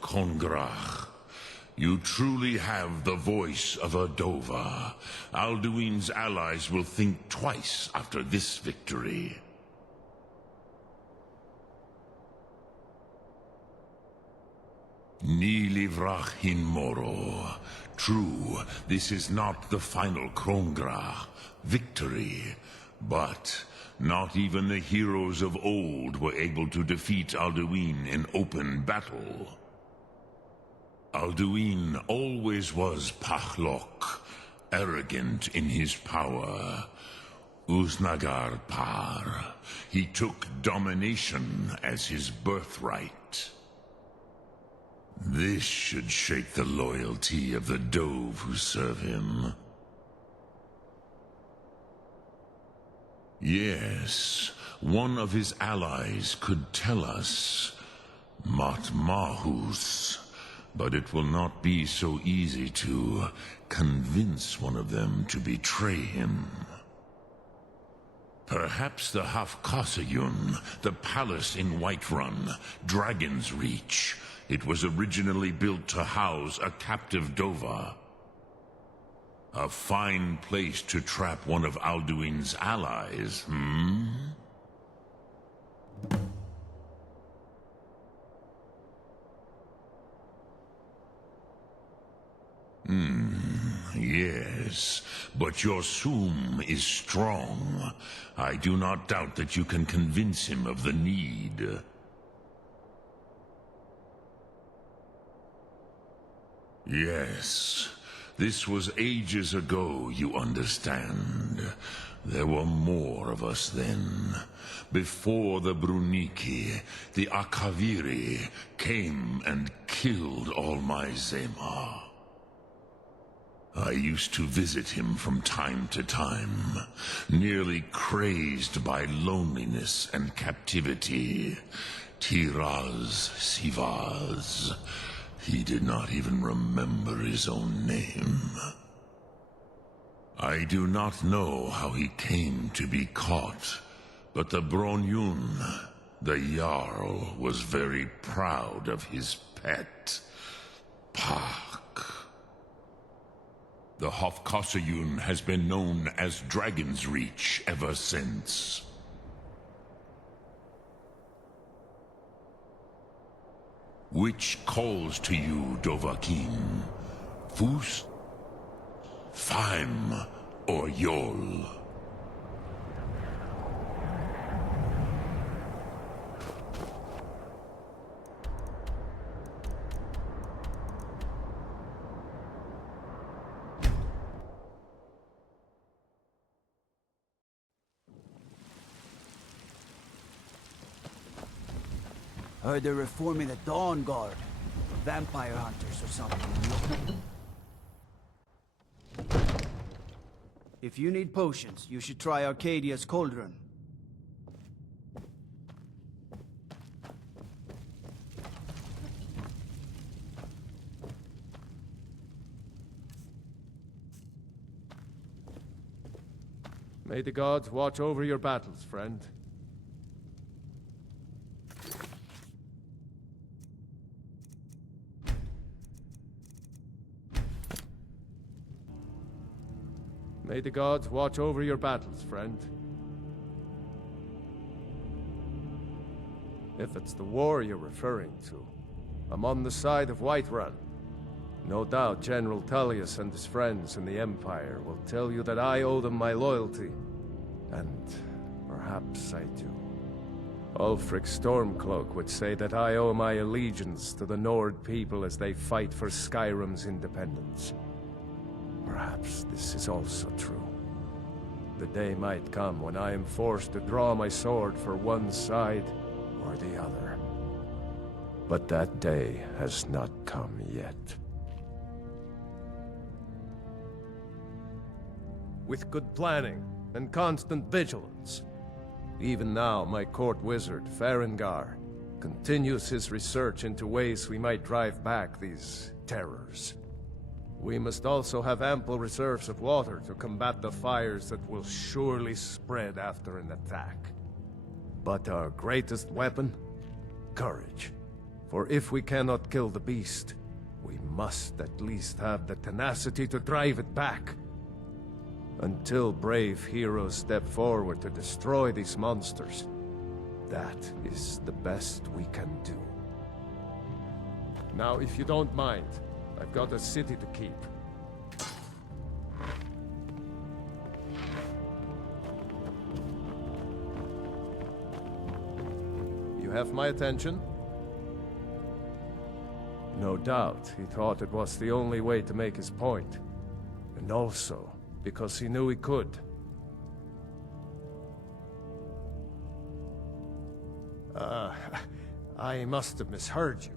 Kongrach. You truly have the voice of a Dova. Alduin's allies will think twice after this victory. Ni livrach hin moro. True, this is not the final Kongrach victory, but not even the heroes of old were able to defeat Alduin in open battle. Alduin always was Pachlok, arrogant in his power. Uznagar Par. He took domination as his birthright. This should shake the loyalty of the Dove who serve him. Yes, one of his allies could tell us. Matmahus. But it will not be so easy to convince one of them to betray him. Perhaps the Hafkasayun, the palace in Whiterun, Dragon's Reach. It was originally built to house a captive Dova. A fine place to trap one of Alduin's allies, Yes, but your Sum is strong. I do not doubt that you can convince him of the need. Yes, this was ages ago, you understand. There were more of us then. Before the Bruniki, the Akaviri came and killed all my Zema. I used to visit him from time to time, nearly crazed by loneliness and captivity. Tiraz Sivaz. He did not even remember his own name. I do not know how he came to be caught, but the Bronyun, the Jarl, was very proud of his pet, Pak. The Hafkasayun has been known as Dragon's Reach ever since. Which calls to you, Dovahkiin? Fus, Faim, or Yol? Heard they're reforming the Dawn Guard. Vampire hunters or something. If you need potions, you should try Arcadia's Cauldron. May the gods watch over your battles, friend. May the gods watch over your battles, friend. If it's the war you're referring to, I'm on the side of Whiterun. No doubt General Tullius and his friends in the Empire will tell you that I owe them my loyalty. And perhaps I do. Ulfric Stormcloak would say that I owe my allegiance to the Nord people as they fight for Skyrim's independence. Perhaps this is also true. The day might come when I am forced to draw my sword for one side or the other. But that day has not come yet. With good planning and constant vigilance. Even now, my court wizard, Farengar, continues his research into ways we might drive back these terrors. We must also have ample reserves of water to combat the fires that will surely spread after an attack. But our greatest weapon? Courage. For if we cannot kill the beast, we must at least have the tenacity to drive it back. Until brave heroes step forward to destroy these monsters, that is the best we can do. Now, if you don't mind, I've got a city to keep. You have my attention? No doubt, he thought it was the only way to make his point. And also, because he knew he could. I must have misheard you.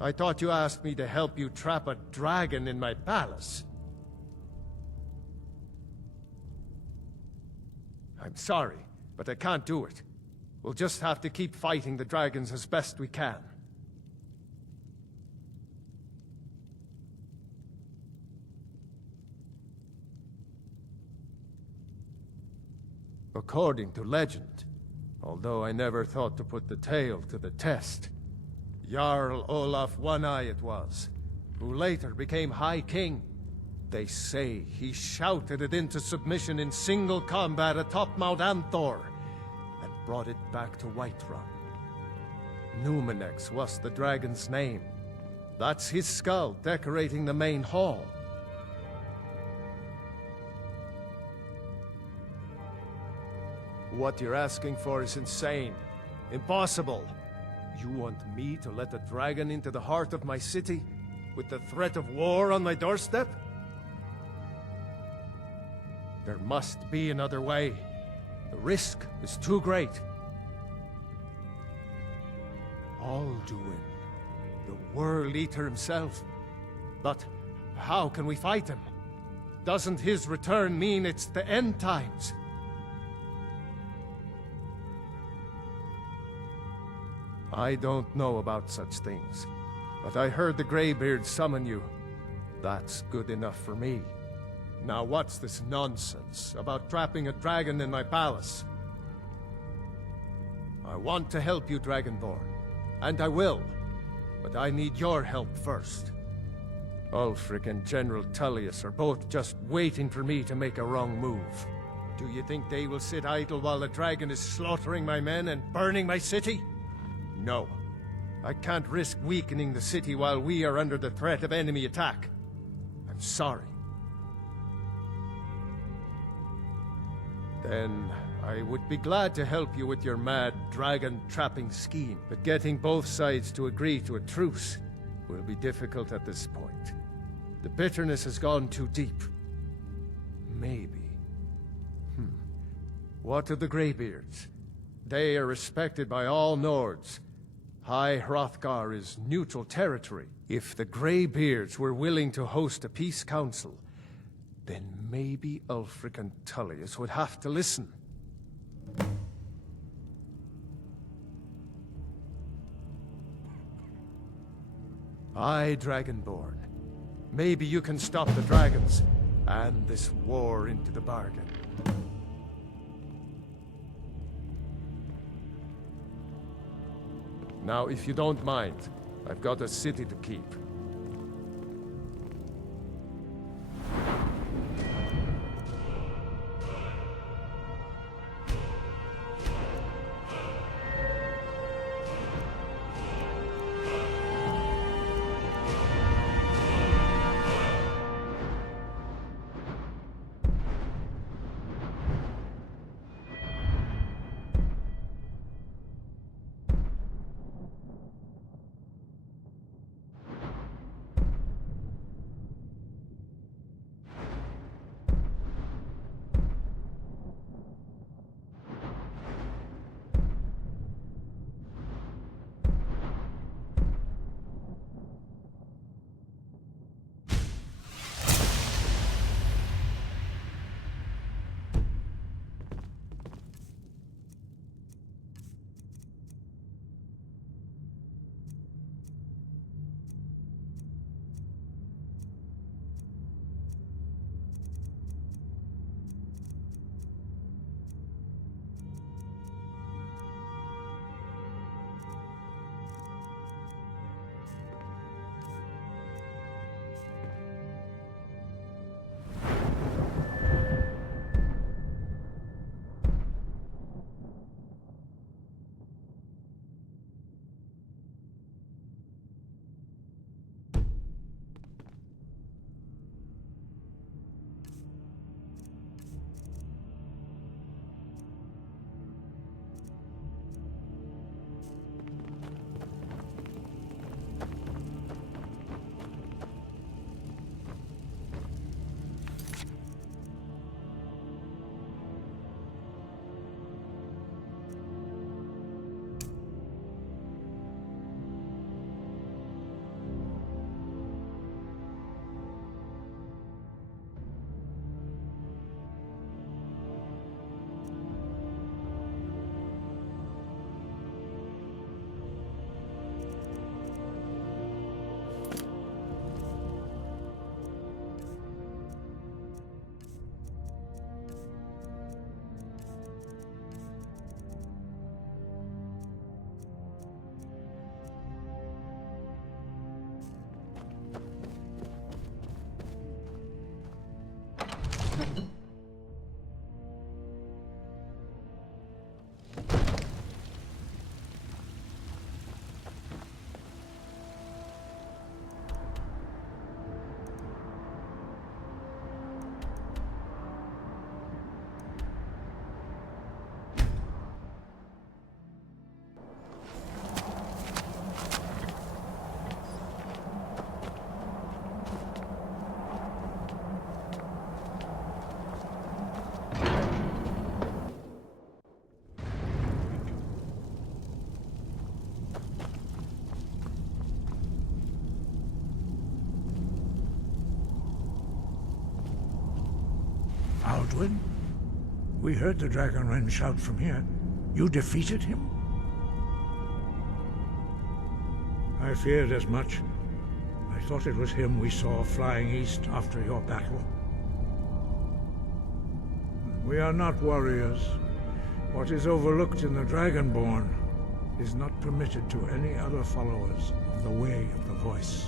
I thought you asked me to help you trap a dragon in my palace. I'm sorry, but I can't do it. We'll just have to keep fighting the dragons as best we can. According to legend, although I never thought to put the tale to the test, Jarl Olaf One-Eye it was, who later became High King. They say he shouted it into submission in single combat atop Mount Anthor, and brought it back to Whiterun. Numenex was the dragon's name. That's his skull decorating the main hall. What you're asking for is insane. Impossible. You want me to let a dragon into the heart of my city, with the threat of war on my doorstep? There must be another way. The risk is too great. Alduin, the World Eater himself. But how can we fight him? Doesn't his return mean it's the end times? I don't know about such things, but I heard the Greybeard summon you. That's good enough for me. Now what's this nonsense about trapping a dragon in my palace? I want to help you, Dragonborn, and I will, but I need your help first. Ulfric and General Tullius are both just waiting for me to make a wrong move. Do you think they will sit idle while the dragon is slaughtering my men and burning my city? No. I can't risk weakening the city while we are under the threat of enemy attack. I'm sorry. Then I would be glad to help you with your mad dragon-trapping scheme, but getting both sides to agree to a truce will be difficult at this point. The bitterness has gone too deep. Maybe. What of the Greybeards? They are respected by all Nords. High Hrothgar is neutral territory. If the Greybeards were willing to host a peace council, then maybe Ulfric and Tullius would have to listen. Aye, Dragonborn. Maybe you can stop the dragons, and this war into the bargain. Now, if you don't mind, I've got a city to keep. Alduin? We heard the Dragonren shout from here. You defeated him? I feared as much. I thought it was him we saw flying east after your battle. We are not warriors. What is overlooked in the Dragonborn is not permitted to any other followers of the Way of the Voice.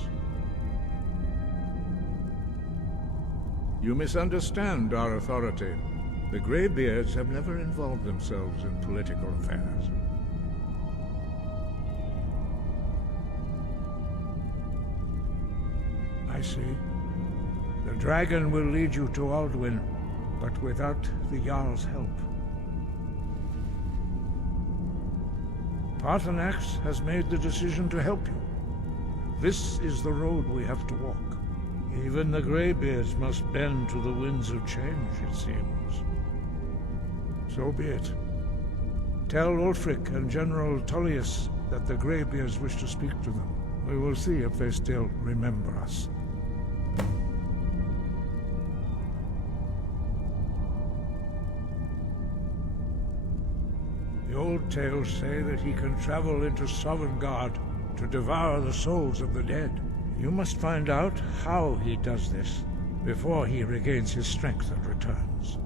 You misunderstand our authority. The Greybeards have never involved themselves in political affairs. I see. The dragon will lead you to Alduin, but without the Jarl's help. Paarthurnax has made the decision to help you. This is the road we have to walk. Even the Greybeards must bend to the winds of change, it seems. So be it. Tell Ulfric and General Tullius that the Greybeards wish to speak to them. We will see if they still remember us. The old tales say that he can travel into Sovngarde to devour the souls of the dead. You must find out how he does this before he regains his strength and returns.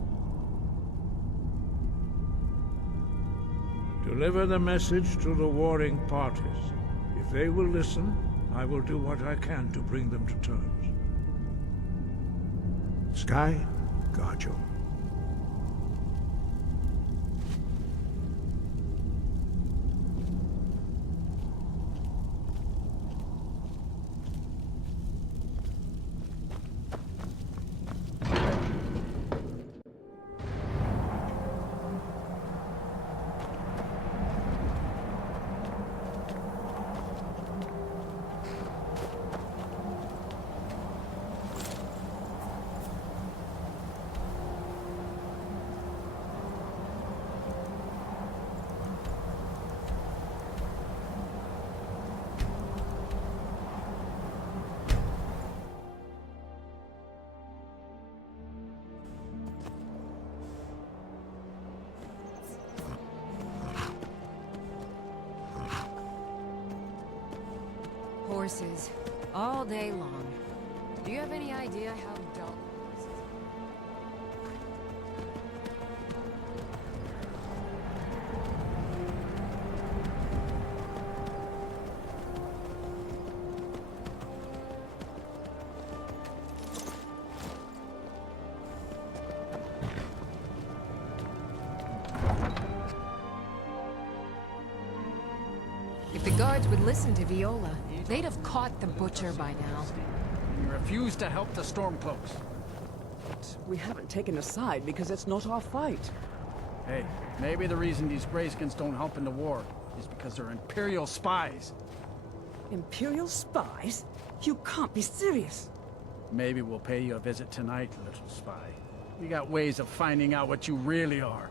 Deliver the message to the warring parties. If they will listen, I will do what I can to bring them to terms. Sky, guard you. Horses, all day long. Do you have any idea how dull horses are? If the guards would listen to Viola, they'd have caught the butcher by now. You refuse to help the Stormcloaks. But we haven't taken a side because it's not our fight. Hey, maybe the reason these Greyskins don't help in the war is because they're Imperial spies. Imperial spies? You can't be serious. Maybe we'll pay you a visit tonight, little spy. We got ways of finding out what you really are.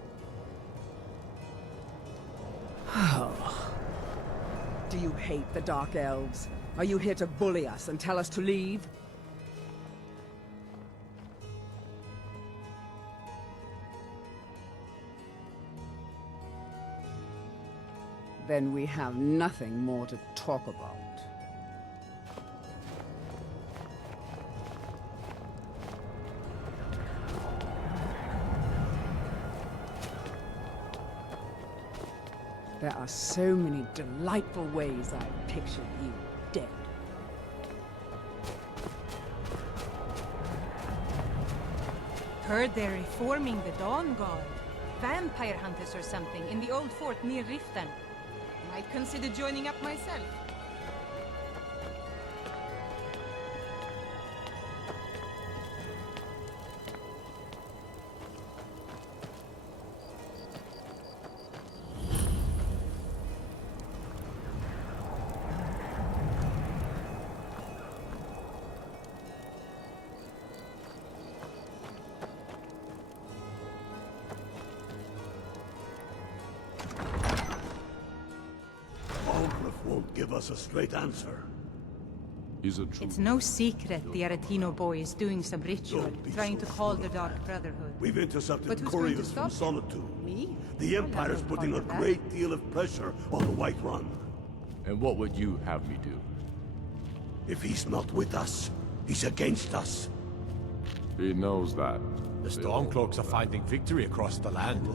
Do you hate the Dark Elves? Are you here to bully us and tell us to leave? Then we have nothing more to talk about. There are so many delightful ways I've pictured you dead. Heard they're reforming the Dawn Guard. Vampire hunters or something in the old fort near Riften. Might consider joining up myself. Won't give us a straight answer. He's a true... It's no secret the Aretino boy is doing some ritual, trying to call the Dark Brotherhood. We've intercepted But who's going to couriers from stop him? Solitude. Me? The I'll have Empire's no putting a part of that. great deal of pressure on the White Run. And what would you have me do? If he's not with us, he's against us. He knows that. The Stormcloaks are finding victory across the land.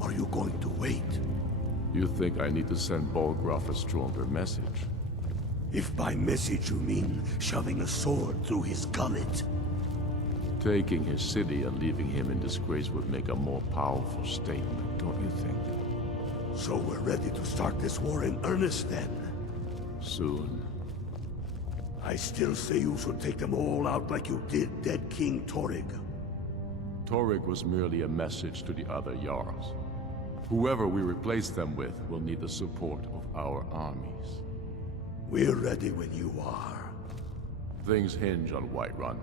Are you going to wait? You think I need to send Bolgraf a stronger message? If by message you mean shoving a sword through his gullet. Taking his city and leaving him in disgrace would make a more powerful statement, don't you think? So we're ready to start this war in earnest then? Soon. I still say you should take them all out like you did dead King Torrig. Torrig was merely a message to the other Jarls. Whoever we replace them with will need the support of our armies. We're ready when you are. Things hinge on Whiterun.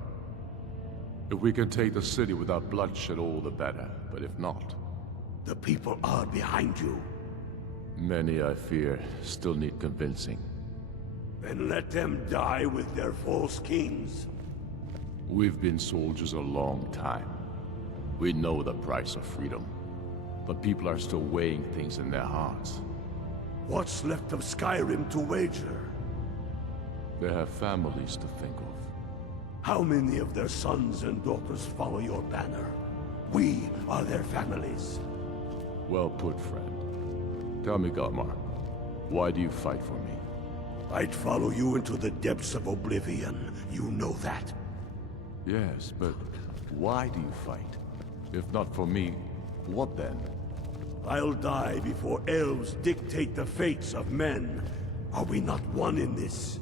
If we can take the city without bloodshed, all the better. But if not... The people are behind you. Many, I fear, still need convincing. Then let them die with their false kings. We've been soldiers a long time. We know the price of freedom. But people are still weighing things in their hearts. What's left of Skyrim to wager? They have families to think of. How many of their sons and daughters follow your banner? We are their families. Well put, friend. Tell me, Galmar, why do you fight for me? I'd follow you into the depths of Oblivion. You know that. Yes, but why do you fight? If not for me, what then? I'll die before elves dictate the fates of men. Are we not one in this?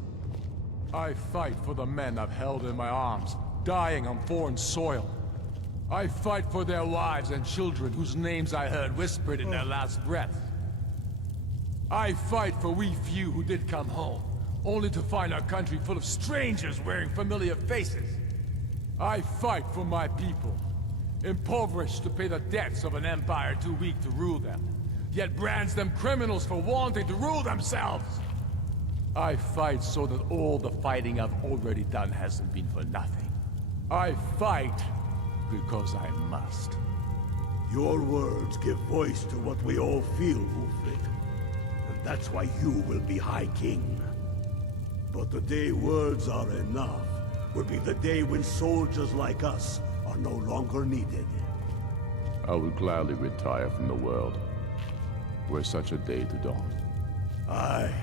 I fight for the men I've held in my arms, dying on foreign soil. I fight for their wives and children whose names I heard whispered in their last breath. I fight for we few who did come home, only to find our country full of strangers wearing familiar faces. I fight for my people, impoverished to pay the debts of an empire too weak to rule them, yet brands them criminals for wanting to rule themselves. I fight so that all the fighting I've already done hasn't been for nothing. I fight because I must. Your words give voice to what we all feel, Ulfric. And that's why you will be High King. But the day words are enough will be the day when soldiers like us are no longer needed. I would gladly retire from the world, were such a day to dawn. Aye,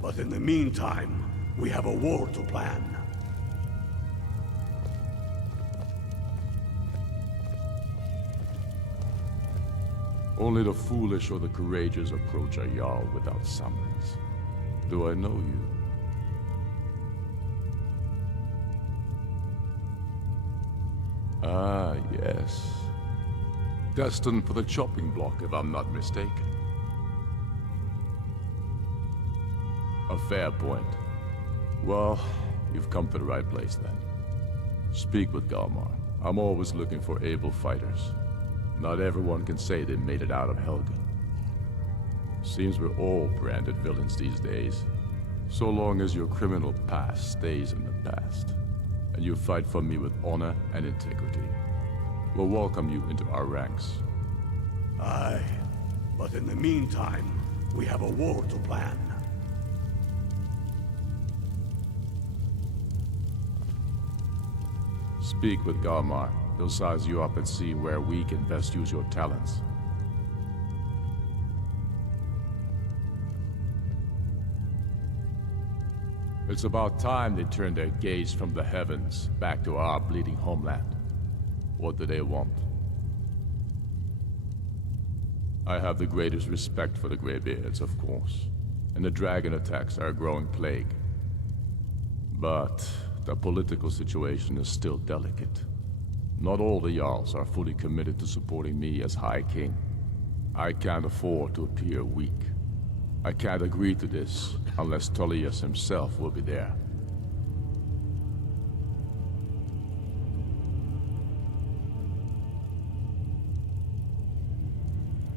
but in the meantime, we have a war to plan. Only the foolish or the courageous approach a Jarl without summons. Do I know you? Ah, yes. Destined for the chopping block, if I'm not mistaken. A fair point. Well, you've come to the right place then. Speak with Galmar. I'm always looking for able fighters. Not everyone can say they made it out of Helgen. Seems we're all branded villains these days. So long as your criminal past stays in the past, and you fight for me with honor and integrity, we'll welcome you into our ranks. Aye, but in the meantime, we have a war to plan. Speak with Galmar. He'll size you up and see where we can best use your talents. It's about time they turned their gaze from the heavens back to our bleeding homeland. What do they want? I have the greatest respect for the Greybeards, of course, and the dragon attacks are a growing plague. But the political situation is still delicate. Not all the Jarls are fully committed to supporting me as High King. I can't afford to appear weak. I can't agree to this unless Tullius himself will be there.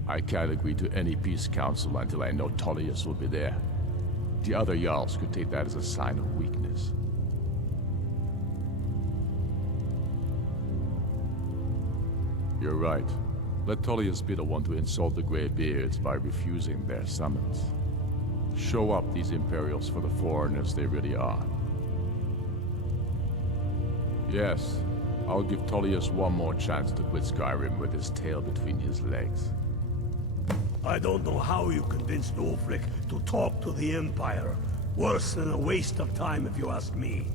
I can't agree to any peace council until I know Tullius will be there. The other Jarls could take that as a sign of weakness. You're right. Let Tullius be the one to insult the Greybeards by refusing their summons. Show up these Imperials for the foreigners they really are. Yes, I'll give Tullius one more chance to quit Skyrim with his tail between his legs. I don't know how you convinced Ulfric to talk to the Empire. Worse than a waste of time if you ask me.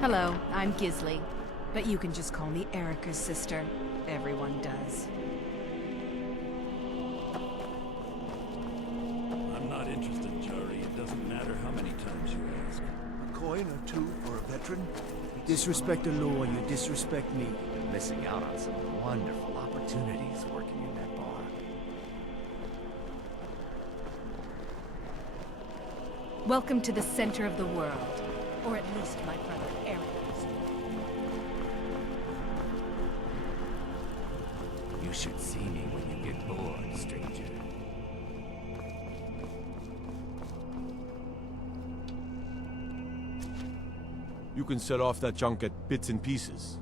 Hello, I'm Gisli. But you can just call me Erica's sister. Everyone does. I'm not interested, Jari. It doesn't matter how many times you ask. A coin or two for a veteran? You disrespect the law, you disrespect me. You're missing out on some wonderful opportunities working in that bar. Welcome to the center of the world. Or at least my brother Eyrie. You should see me when you get bored, stranger. You can set off that junk at bits and pieces.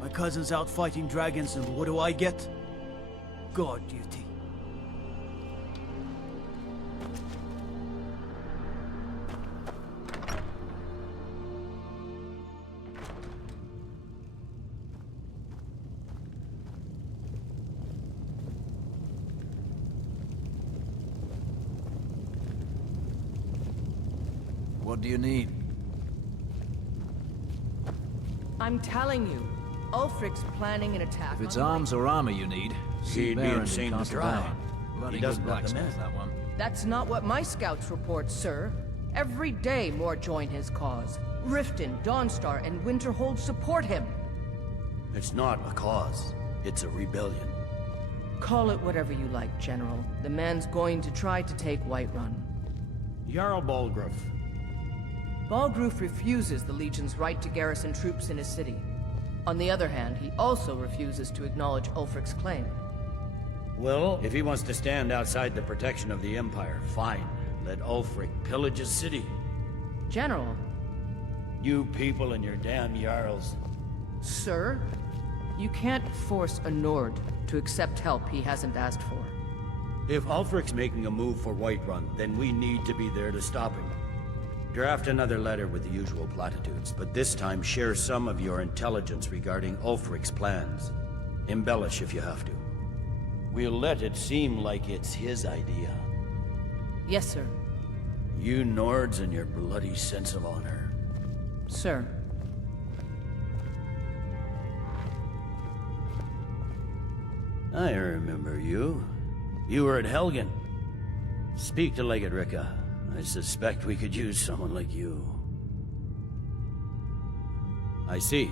My cousin's out fighting dragons, and what do I get? Guard duty. What do you need? I'm telling you, Ulfric's planning an attack. If it's arms or armor you need, he'd be insane to try. He doesn't blacksmith that one. That's not what my scouts report, sir. Every day more join his cause. Riften, Dawnstar, and Winterhold support him. It's not a cause. It's a rebellion. Call it whatever you like, General. The man's going to try to take Whiterun. Jarl Balgruuf. Balgruuf refuses the Legion's right to garrison troops in his city. On the other hand, he also refuses to acknowledge Ulfric's claim. Well, if he wants to stand outside the protection of the Empire, fine. Let Ulfric pillage his city. General. You people and your damn Jarls. Sir, you can't force a Nord to accept help he hasn't asked for. If Ulfric's making a move for Whiterun, then we need to be there to stop him. Draft another letter with the usual platitudes, but this time share some of your intelligence regarding Ulfric's plans. Embellish if you have to. We'll let it seem like it's his idea. Yes, sir. You Nords and your bloody sense of honor. Sir. I remember you. You were at Helgen. Speak to Legate Ricka. I suspect we could use someone like you. I see.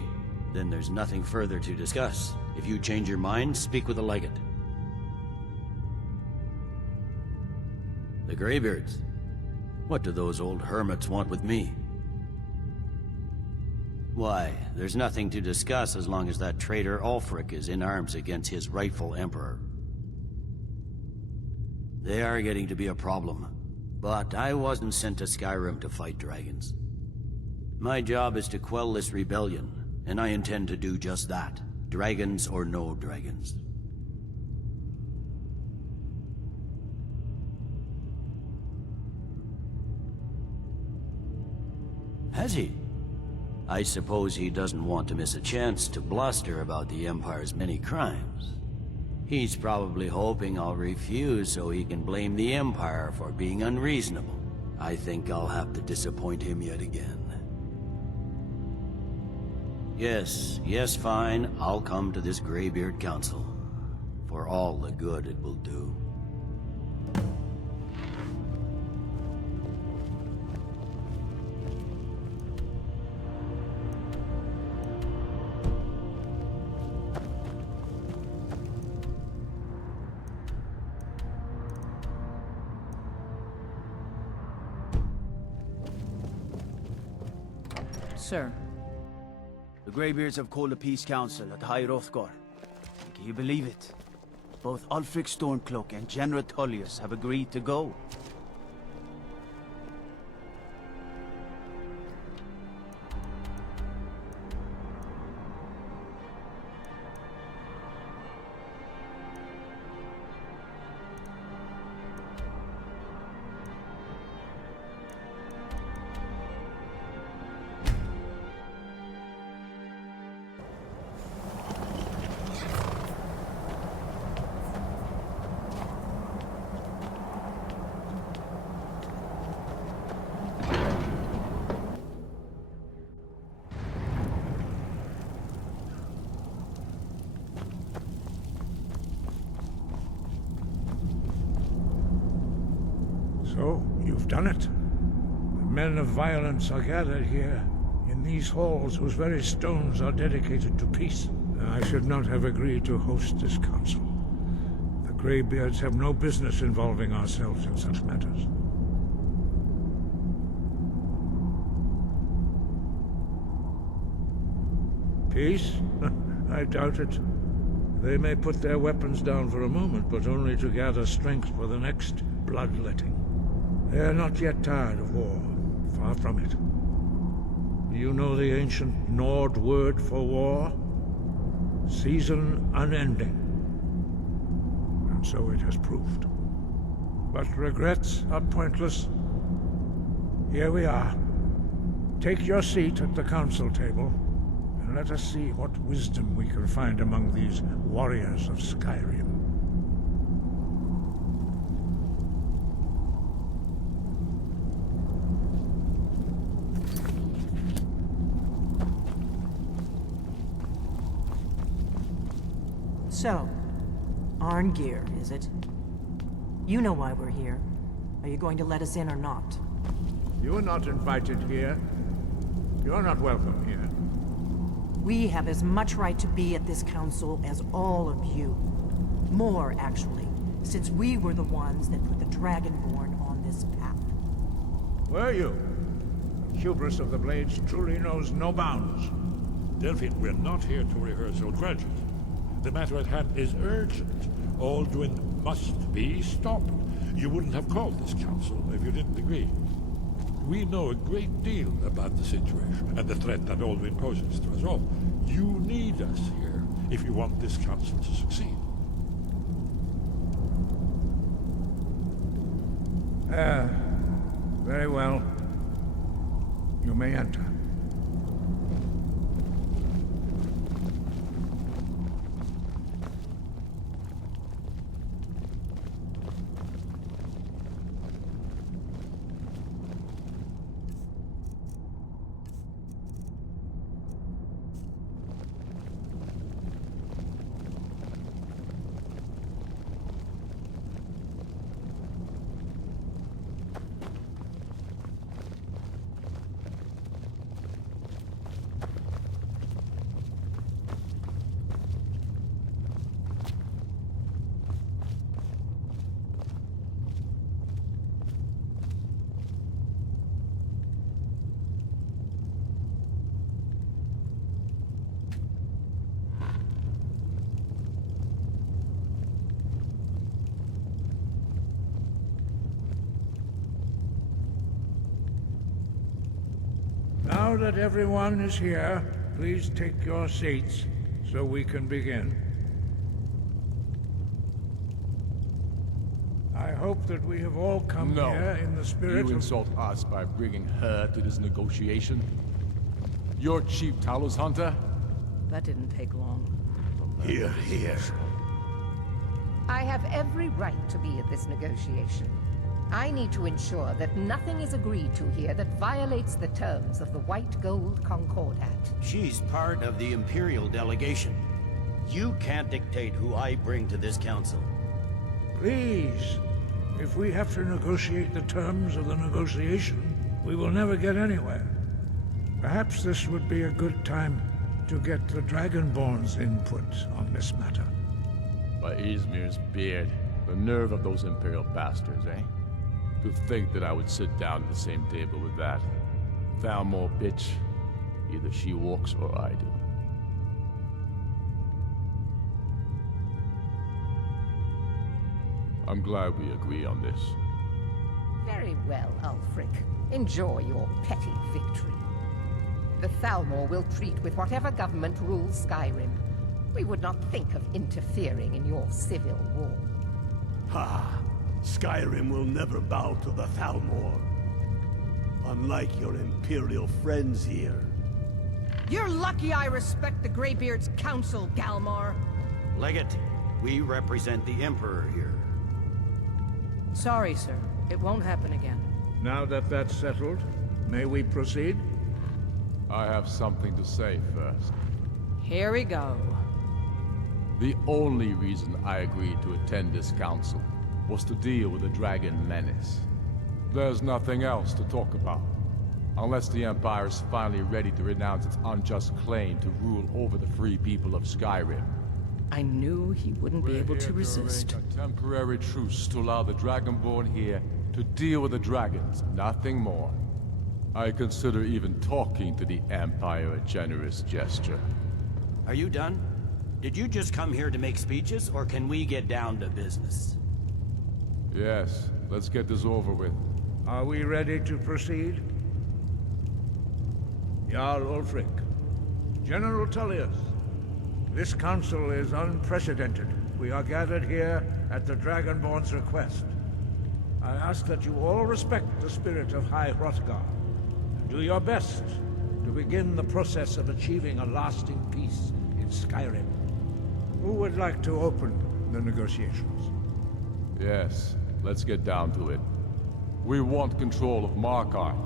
Then there's nothing further to discuss. If you change your mind, speak with the Legate. The Greybeards. What do those old hermits want with me? Why, there's nothing to discuss as long as that traitor Ulfric is in arms against his rightful emperor. They are getting to be a problem. But I wasn't sent to Skyrim to fight dragons. My job is to quell this rebellion, and I intend to do just that. Dragons or no dragons. Has he? I suppose he doesn't want to miss a chance to bluster about the Empire's many crimes. He's probably hoping I'll refuse so he can blame the Empire for being unreasonable. I think I'll have to disappoint him yet again. Yes, fine. I'll come to this Greybeard Council. For all the good it will do. Sir. The Greybeards have called a peace council at High Hrothgar. And can you believe it? Both Ulfric Stormcloak and General Tullius have agreed to go. So, you've done it. The men of violence are gathered here, in these halls whose very stones are dedicated to peace. I should not have agreed to host this council. The Greybeards have no business involving ourselves in such matters. Peace? I doubt it. They may put their weapons down for a moment, but only to gather strength for the next bloodletting. They are not yet tired of war. Far from it. Do you know the ancient Nord word for war? Season unending. And so it has proved. But regrets are pointless. Here we are. Take your seat at the council table, and let us see what wisdom we can find among these warriors of Skyrim. So, Arngir, is it? You know why we're here. Are you going to let us in or not? You are not invited here. You are not welcome here. We have as much right to be at this council as all of you. More, actually, since we were the ones that put the Dragonborn on this path. Were you? The hubris of the Blades truly knows no bounds. Delphine, we're not here to rehearse old grudges. The matter at hand is urgent. All doing must be stopped. You wouldn't have called this council if you didn't agree. We know a great deal about the situation and the threat that Alduin poses to us all. You need us here if you want this council to succeed. Very well. You may enter. Now that everyone is here, please take your seats so we can begin. I hope that we have all come here in the spirit You insult us by bringing her to this negotiation? You're cheap Talos hunter? That didn't take long. Here, here. I have every right to be at this negotiation. I need to ensure that nothing is agreed to here that violates the terms of the White Gold Concordat. She's part of the Imperial delegation. You can't dictate who I bring to this council. Please, if we have to negotiate the terms of the negotiation, we will never get anywhere. Perhaps this would be a good time to get the Dragonborn's input on this matter. By Izmir's beard, the nerve of those Imperial bastards, eh? To think that I would sit down at the same table with that Thalmor bitch. Either she walks or I do. I'm glad we agree on this. Very well, Ulfric. Enjoy your petty victory. The Thalmor will treat with whatever government rules Skyrim. We would not think of interfering in your civil war. Ha! Skyrim will never bow to the Thalmor. Unlike your Imperial friends here. You're lucky I respect the Greybeard's counsel, Galmar. Legate, we represent the Emperor here. Sorry, sir. It won't happen again. Now that that's settled, may we proceed? I have something to say first. Here we go. The only reason I agreed to attend this council was to deal with the dragon menace. There's nothing else to talk about. Unless the Empire is finally ready to renounce its unjust claim to rule over the free people of Skyrim. I knew he wouldn't be able to We're here resist. arrange a temporary truce to allow the Dragonborn here to deal with the dragons, nothing more. I consider even talking to the Empire a generous gesture. Are you done? Did you just come here to make speeches, or can we get down to business? Yes, let's get this over with. Are we ready to proceed? Jarl Ulfric, General Tullius, this council is unprecedented. We are gathered here at the Dragonborn's request. I ask that you all respect the spirit of High Hrothgar, and do your best to begin the process of achieving a lasting peace in Skyrim. Who would like to open the negotiations? Yes, let's get down to it. We want control of Mankar.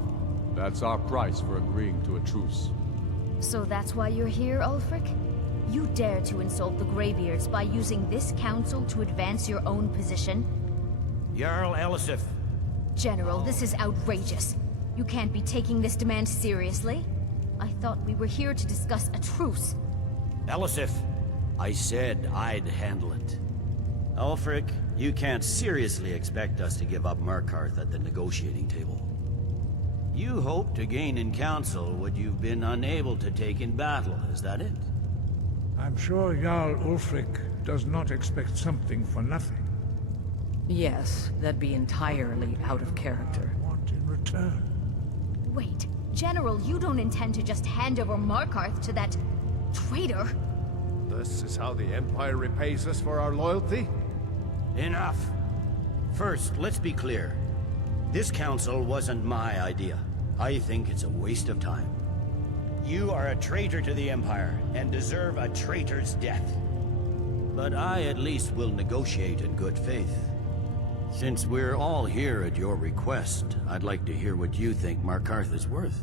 That's our price for agreeing to a truce. So that's why you're here, Ulfric? You dare to insult the Greybeards by using this council to advance your own position? Jarl Elisif. General, this is outrageous. You can't be taking this demand seriously. I thought we were here to discuss a truce. Elisif, I said I'd handle it. Ulfric, you can't seriously expect us to give up Markarth at the negotiating table. You hope to gain in council what you've been unable to take in battle, is that it? I'm sure Jarl Ulfric does not expect something for nothing. Yes, that'd be entirely out of character. Want in return? Wait, General, you don't intend to just hand over Markarth to that traitor? This is how the Empire repays us for our loyalty? Enough. First, let's be clear. This council wasn't my idea. I think it's a waste of time. You are a traitor to the Empire, and deserve a traitor's death. But I at least will negotiate in good faith. Since we're all here at your request, I'd like to hear what you think Markarth is worth.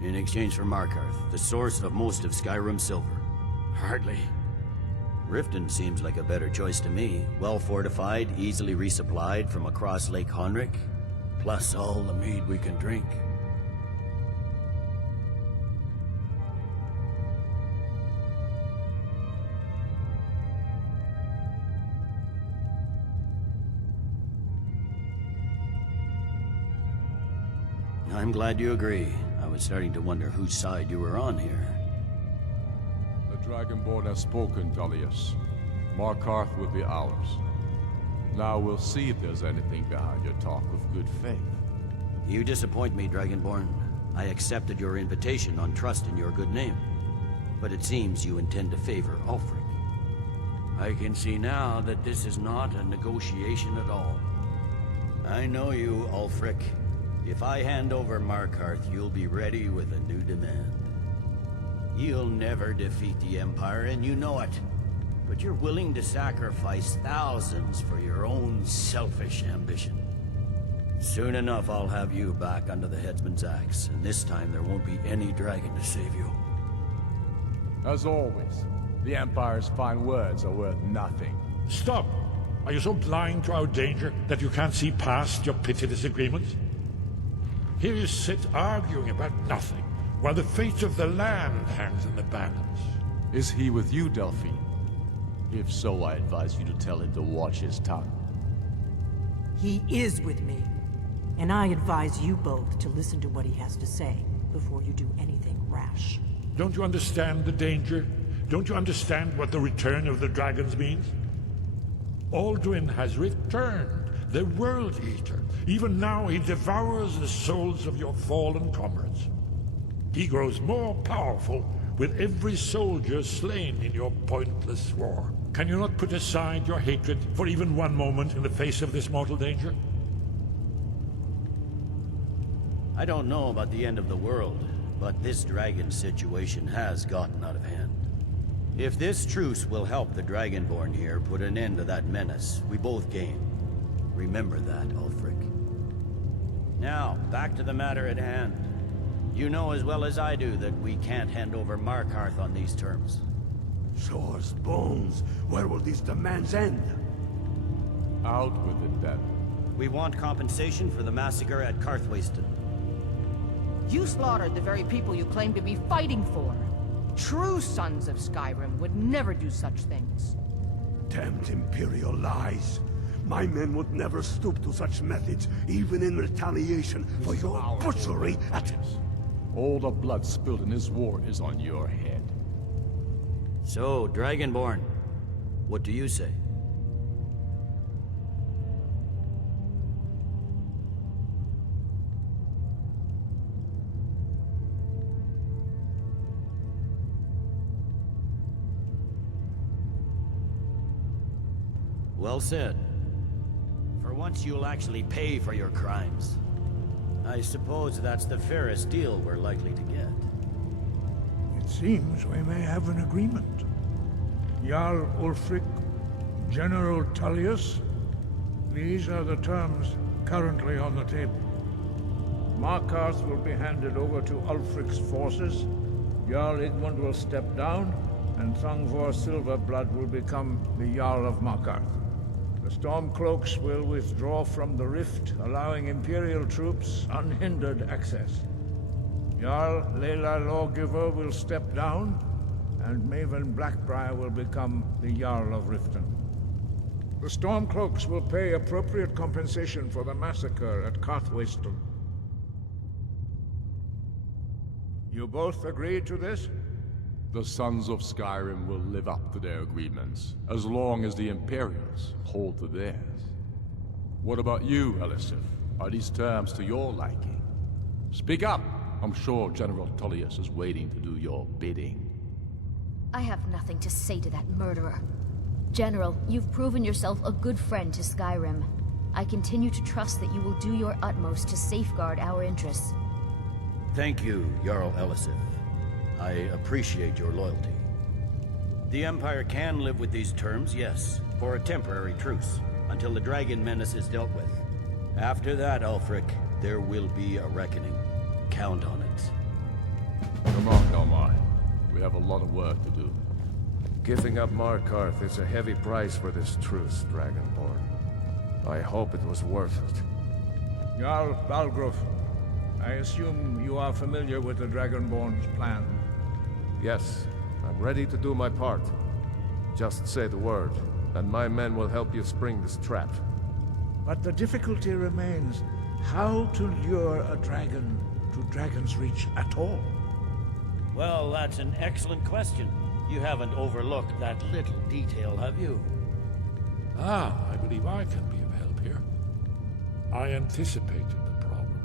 In exchange for Markarth, the source of most of Skyrim's silver. Hardly. Riften seems like a better choice to me. Well fortified, easily resupplied from across Lake Honric, plus all the mead we can drink. I'm glad you agree. I was starting to wonder whose side you were on here. The Dragonborn has spoken, Tullius. Markarth will be ours. Now we'll see if there's anything behind your talk of good faith. You disappoint me, Dragonborn. I accepted your invitation on trust in your good name. But it seems you intend to favor Ulfric. I can see now that this is not a negotiation at all. I know you, Ulfric. If I hand over Markarth, you'll be ready with a new demand. You'll never defeat the Empire, and you know it. But you're willing to sacrifice thousands for your own selfish ambition. Soon enough, I'll have you back under the headsman's axe, and this time there won't be any dragon to save you. As always, the Empire's fine words are worth nothing. Stop! Are you so blind to our danger that you can't see past your petty disagreements? Here you sit arguing about nothing, while the fate of the land hangs in the balance. Is he with you, Delphine? If so, I advise you to tell him to watch his tongue. He is with me. And I advise you both to listen to what he has to say before you do anything rash. Don't you understand the danger? Don't you understand what the return of the dragons means? Alduin has returned, the World Eater. Even now he devours the souls of your fallen comrades. He grows more powerful with every soldier slain in your pointless war. Can you not put aside your hatred for even one moment in the face of this mortal danger? I don't know about the end of the world, but this dragon situation has gotten out of hand. If this truce will help the Dragonborn here put an end to that menace, we both gain. Remember that, Ulfric. Now, back to the matter at hand. You know as well as I do that we can't hand over Markarth on these terms. Swords, bones, where will these demands end? Out with it, then. We want compensation for the massacre at Karthwasten. You slaughtered the very people you claim to be fighting for. True sons of Skyrim would never do such things. Damned Imperial lies. My men would never stoop to such methods, even in retaliation for your butchery at... All the blood spilled in this war is on your head. So, Dragonborn, what do you say? Well said. For once you'll actually pay for your crimes. I suppose that's the fairest deal we're likely to get. It seems we may have an agreement. Jarl Ulfric, General Tullius, these are the terms currently on the table. Markarth will be handed over to Ulfric's forces, Jarl Igmund will step down, and Thangvor Silverblood will become the Jarl of Markarth. The Stormcloaks will withdraw from the rift, allowing Imperial troops unhindered access. Jarl Layla Lawgiver will step down, and Maven Blackbriar will become the Jarl of Riften. The Stormcloaks will pay appropriate compensation for the massacre at Karthwasten. You both agree to this? The Sons of Skyrim will live up to their agreements, as long as the Imperials hold to theirs. What about you, Elisif? Are these terms to your liking? Speak up! I'm sure General Tullius is waiting to do your bidding. I have nothing to say to that murderer. General, you've proven yourself a good friend to Skyrim. I continue to trust that you will do your utmost to safeguard our interests. Thank you, Jarl Elisif. I appreciate your loyalty. The Empire can live with these terms, yes, for a temporary truce, until the dragon menace is dealt with. After that, Ulfric, there will be a reckoning. Count on it. Come on, Galmar. We have a lot of work to do. Giving up Markarth is a heavy price for this truce, Dragonborn. I hope it was worth it. Jarl Balgruf, I assume you are familiar with the Dragonborn's plan. Yes, I'm ready to do my part. Just say the word, and my men will help you spring this trap. But the difficulty remains how to lure a dragon to Dragon's Reach at all. Well, that's an excellent question. You haven't overlooked that little detail, have you? I believe I can be of help here. I anticipated the problem.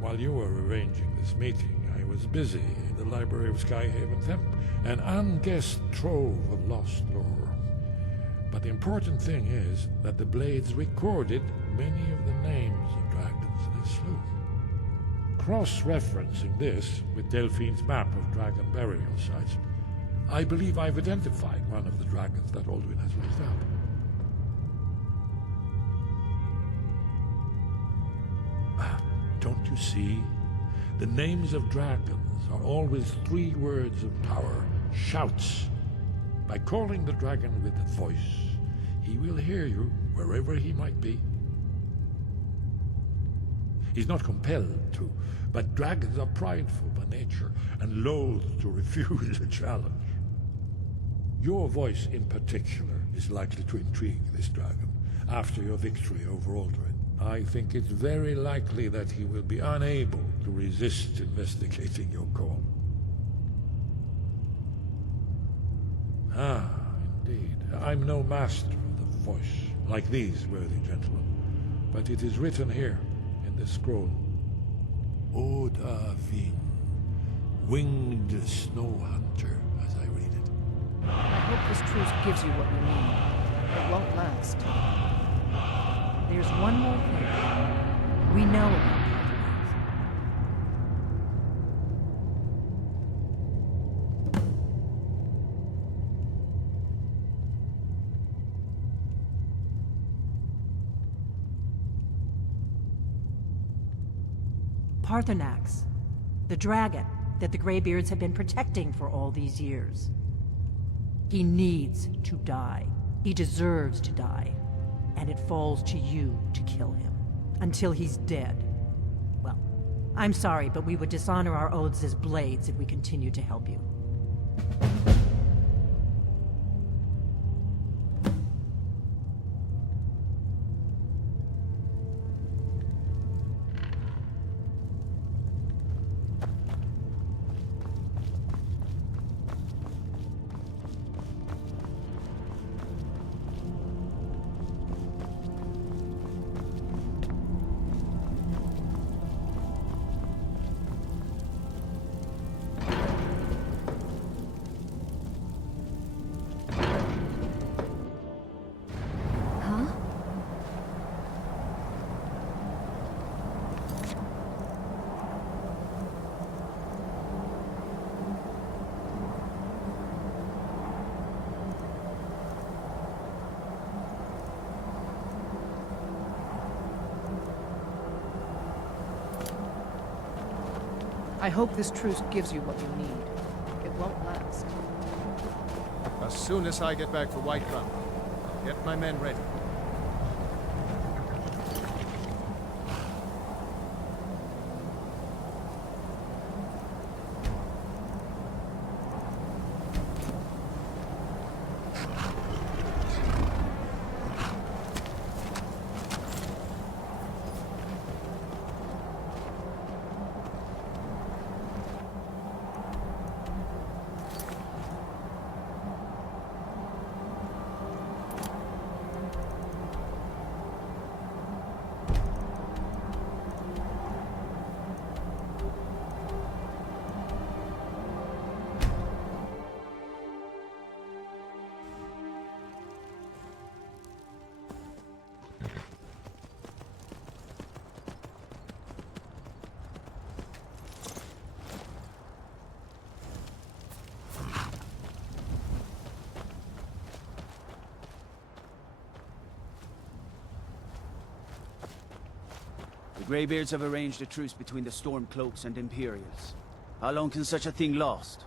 While you were arranging this meeting, I was busy in the library of Skyhaven Temple, an unguessed trove of lost lore. But the important thing is that the blades recorded many of the names of dragons they slew. cross-referencing this with Delphine's map of dragon burial sites, I believe I've identified one of the dragons that Alduin has raised up. Don't you see? The names of dragons are always 3 words of power, shouts. By calling the dragon with a voice, he will hear you wherever he might be. He's not compelled to, but dragons are prideful by nature and loath to refuse a challenge. Your voice in particular is likely to intrigue this dragon after your victory over Alduin. I think it's very likely that he will be unable to resist investigating your call. Ah, indeed. I'm no master of the voice, like these worthy gentlemen, but it is written here in this scroll. Odahviing, winged snow hunter, as I read it. I hope this truce gives you what you need. It won't last. There's one more thing. We know about Paarthurnax, the dragon that the Greybeards have been protecting for all these years. He needs to die. He deserves to die. And it falls to you to kill him. Until he's dead. Well, I'm sorry, but we would dishonor our oaths as blades if we continue to help you. I hope this truce gives you what you need. It won't last. As soon as I get back to Whiterun, I'll get my men ready. The Greybeards have arranged a truce between the Stormcloaks and Imperials. How long can such a thing last?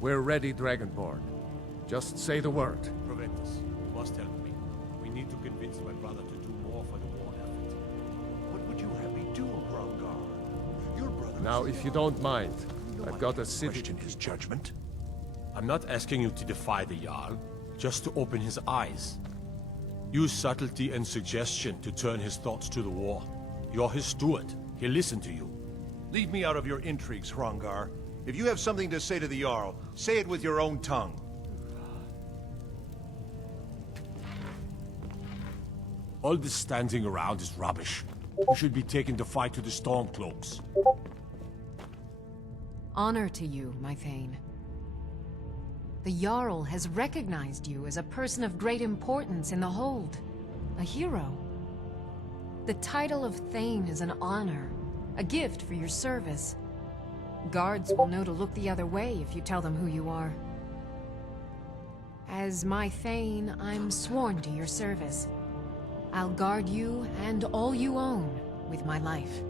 We're ready, Dragonborn. Just say the word. Proventus, you must help me. We need to convince my brother to do more for the war effort. What would you have me do, Hrongar? Your brother... Now, if you don't mind, I've got a city... Question his judgment? I'm not asking you to defy the Jarl, just to open his eyes. Use subtlety and suggestion to turn his thoughts to the war. You're his steward. He'll listen to you. Leave me out of your intrigues, Hrongar. If you have something to say to the Jarl, say it with your own tongue. All this standing around is rubbish. You should be taking the fight to the Stormcloaks. Honor to you, my Thane. The Jarl has recognized you as a person of great importance in the Hold. A hero. The title of Thane is an honor, a gift for your service. Guards will know to look the other way if you tell them who you are. As my Thane, I'm sworn to your service. I'll guard you and all you own with my life.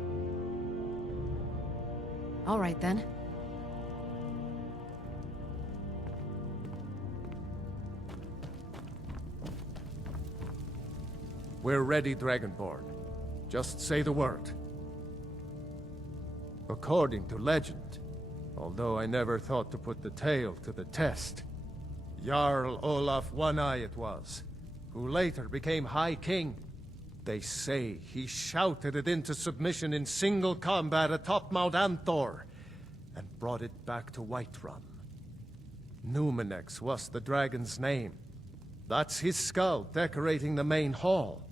All right then. We're ready, Dragonborn. Just say the word. According to legend, although I never thought to put the tale to the test, Jarl Olaf One-Eye it was, who later became High King. They say he shouted it into submission in single combat atop Mount Anthor, and brought it back to Whiterun. Numenex was the dragon's name. That's his skull decorating the main hall.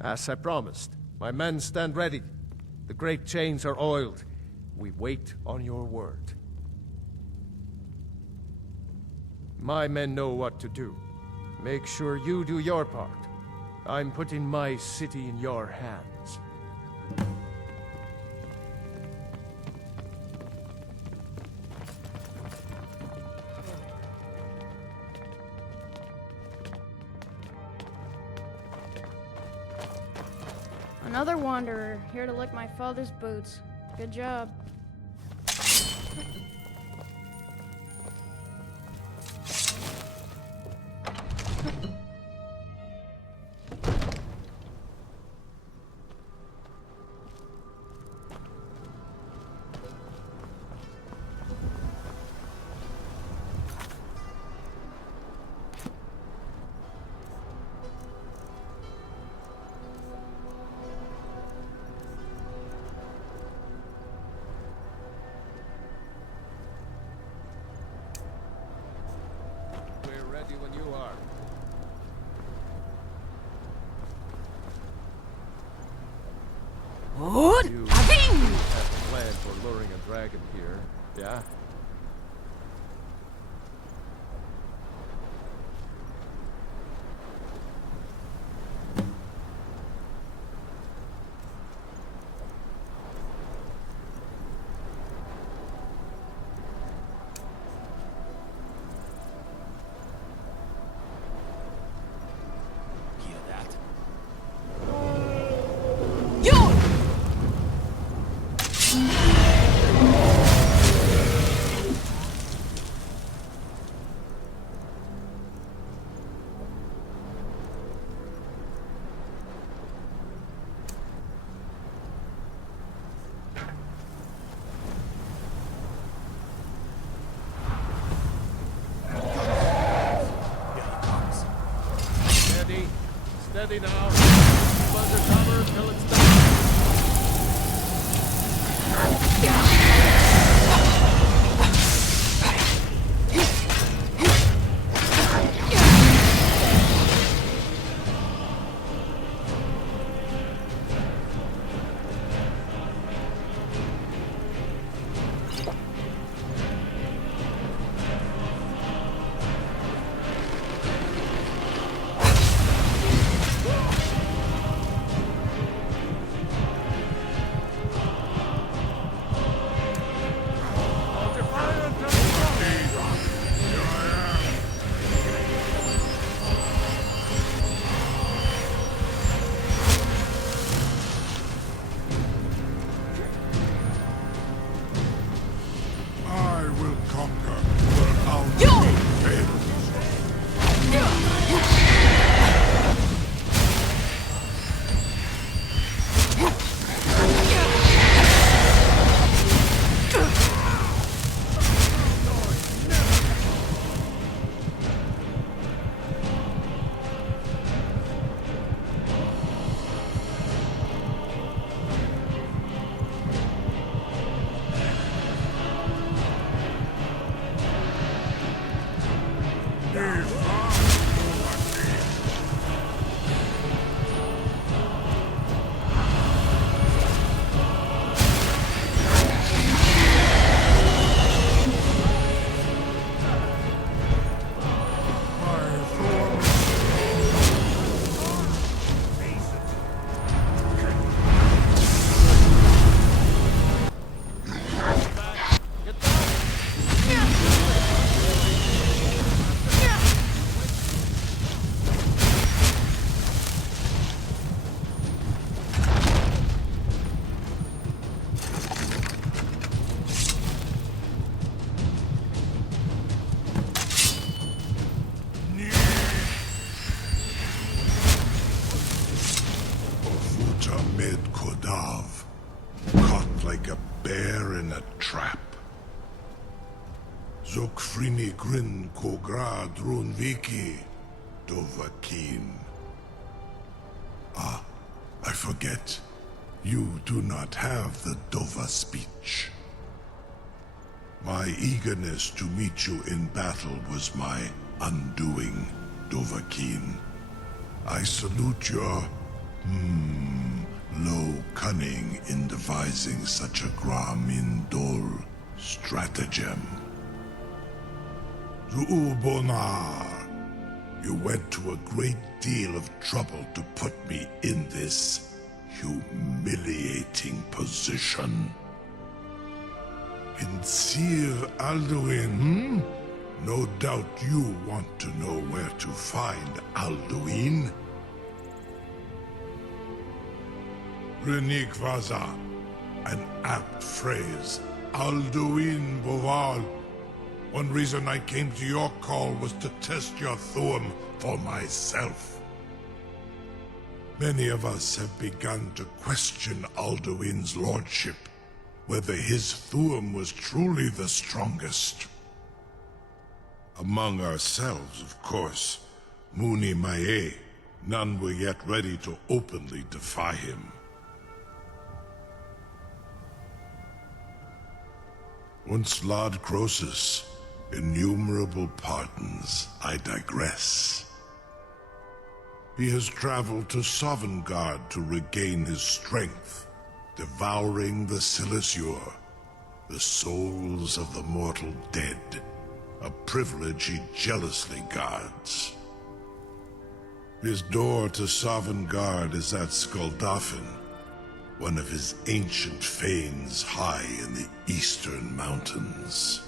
As I promised, my men stand ready. The great chains are oiled. We wait on your word. My men know what to do. Make sure you do your part. I'm putting my city in your hands. Another wanderer, here to lick my father's boots. Good job. When you are. You have a plan for luring a dragon here, yeah? Steady now. Keep under cover until it's done. snare in a trap. Zokfrini grin kogra drunviki, Dovahkiin. Ah, I forget. You do not have the Dova speech. My eagerness to meet you in battle was my undoing, Dovahkiin. I salute your, low cunning in devising such a Gramindol stratagem. Zuubonar, you went to a great deal of trouble to put me in this humiliating position. In Sir Alduin, No doubt you want to know where to find Alduin. Renikvaza, an apt phrase. Alduin Boval. One reason I came to your call was to test your Thuum for myself. Many of us have begun to question Alduin's lordship, whether his Thuum was truly the strongest. Among ourselves, of course, Muni Mae, none were yet ready to openly defy him. Once Lord Croesus, innumerable pardons, I digress. He has traveled to Sovngarde to regain his strength, devouring the Silesure, the souls of the mortal dead, a privilege he jealously guards. His door to Sovngarde is at Skuldafn, one of his ancient fanes high in the eastern mountains.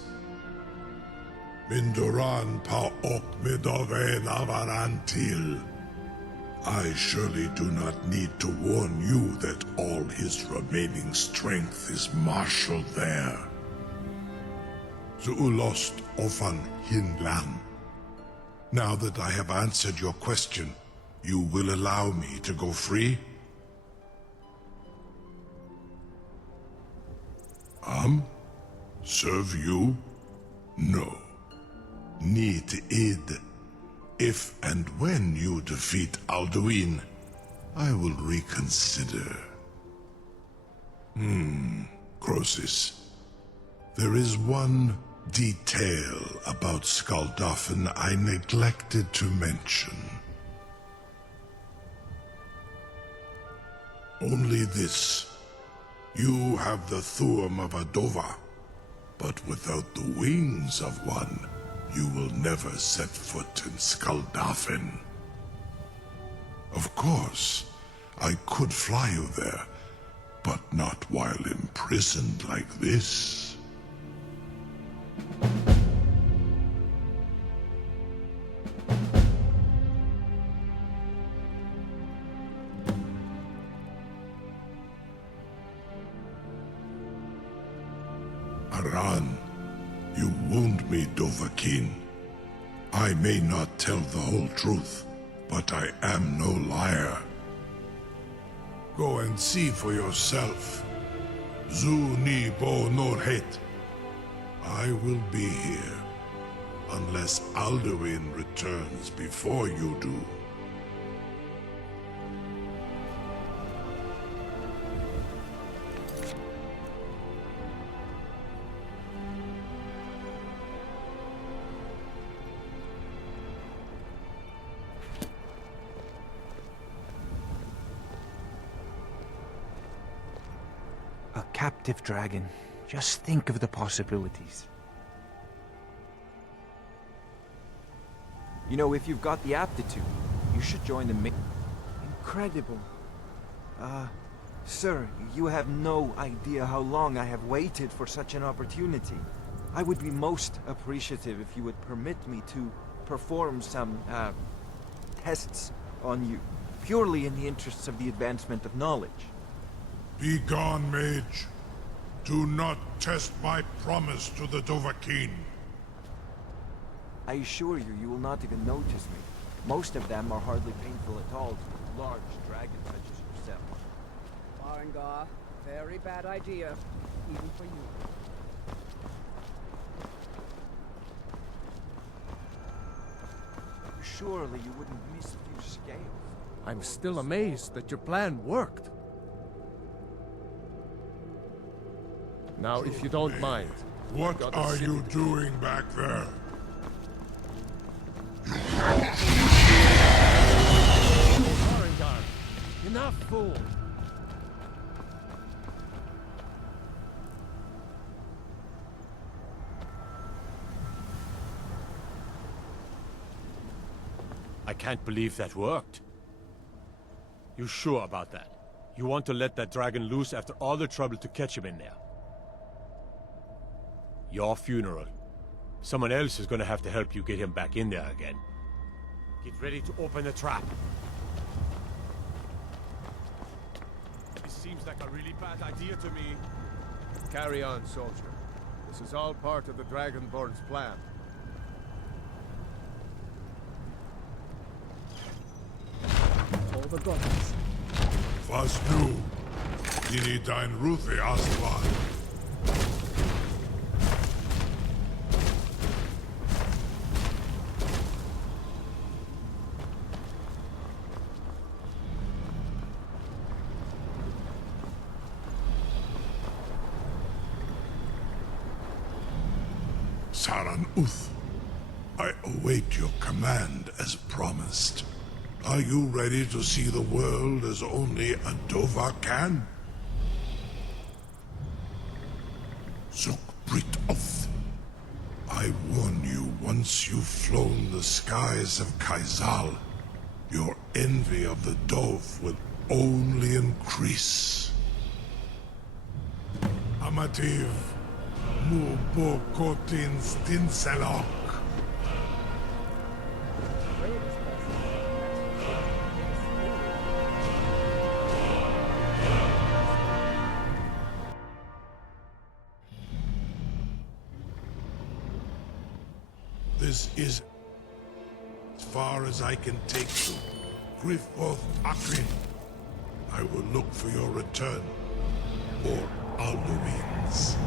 Mindoran pa ok midove navarantil. I surely do not need to warn you that all his remaining strength is marshaled there. Zuulost ofan hinlan. Now that I have answered your question, you will allow me to go free? Serve you? No. Need id. If and when you defeat Alduin, I will reconsider. Croesus. There is one detail about Skuldafn I neglected to mention. Only this. You have the Thuum of a Dova, but without the wings of one, you will never set foot in Skuldafn. Of course, I could fly you there, but not while imprisoned like this. Aran, you wound me, Dovahkiin. I may not tell the whole truth, but I am no liar. Go and see for yourself. Zu ni bo norhet. I will be here, unless Alduin returns before you do. A captive dragon. Just think of the possibilities. You know, if you've got the aptitude, you should join the Incredible. Sir, you have no idea how long I have waited for such an opportunity. I would be most appreciative if you would permit me to perform some, tests on you, purely in the interests of the advancement of knowledge. Be gone, mage. Do not test my promise to the Dovahkiin. I assure you, you will not even notice me. Most of them are hardly painful at all to large dragons such as yourself. Mankar, very bad idea. even for you. Surely you wouldn't miss a few scales. I'm still amazed that your plan worked. Now, if you don't mind... What are you doing back there? Enough, fool! I can't believe that worked. You sure about that? You want to let that dragon loose after all the trouble to catch him in there? Your funeral. Someone else is gonna have to help you get him back in there again. Get ready to open the trap. This seems like a really bad idea to me. Carry on, soldier. This is all part of the Dragonborn's plan. All the gods. Was du? Dini dein Ruthi Aslan. Saran Uth, I await your command as promised. Are you ready to see the world as only a Dova can? Zuk Brit Oth, I warn you, once you've flown the skies of Kaizal, your envy of the Dove will only increase. Amativ, Mubo Kotin Stinselok. This is as far as I can take you. Grifoth Akrin. I will look for your return, or Alduin's.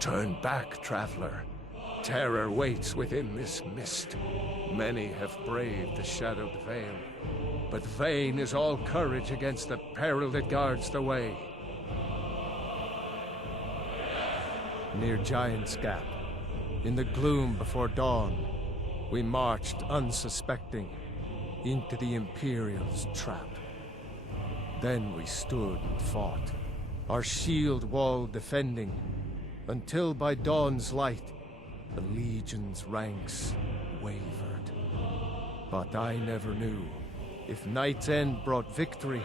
Turn back, traveler. Terror waits within this mist. Many have braved the shadowed veil, but vain is all courage against the peril that guards the way. Near Giant's Gap, in the gloom before dawn, we marched unsuspecting into the Imperial's trap. Then we stood and fought, our shield wall defending, until by dawn's light, the Legion's ranks wavered. But I never knew if Night's End brought victory,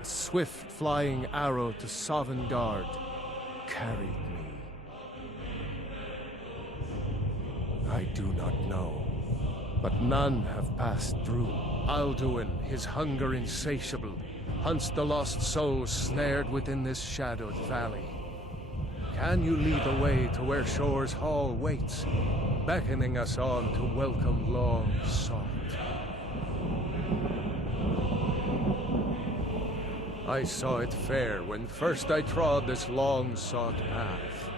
a swift flying arrow to Sovngarde carried me. I do not know, but none have passed through. Alduin, his hunger insatiable, hunts the lost souls snared within this shadowed valley. Can you lead the way to where Shore's Hall waits, beckoning us on to welcome long sought? I saw it fair when first I trod this long sought path.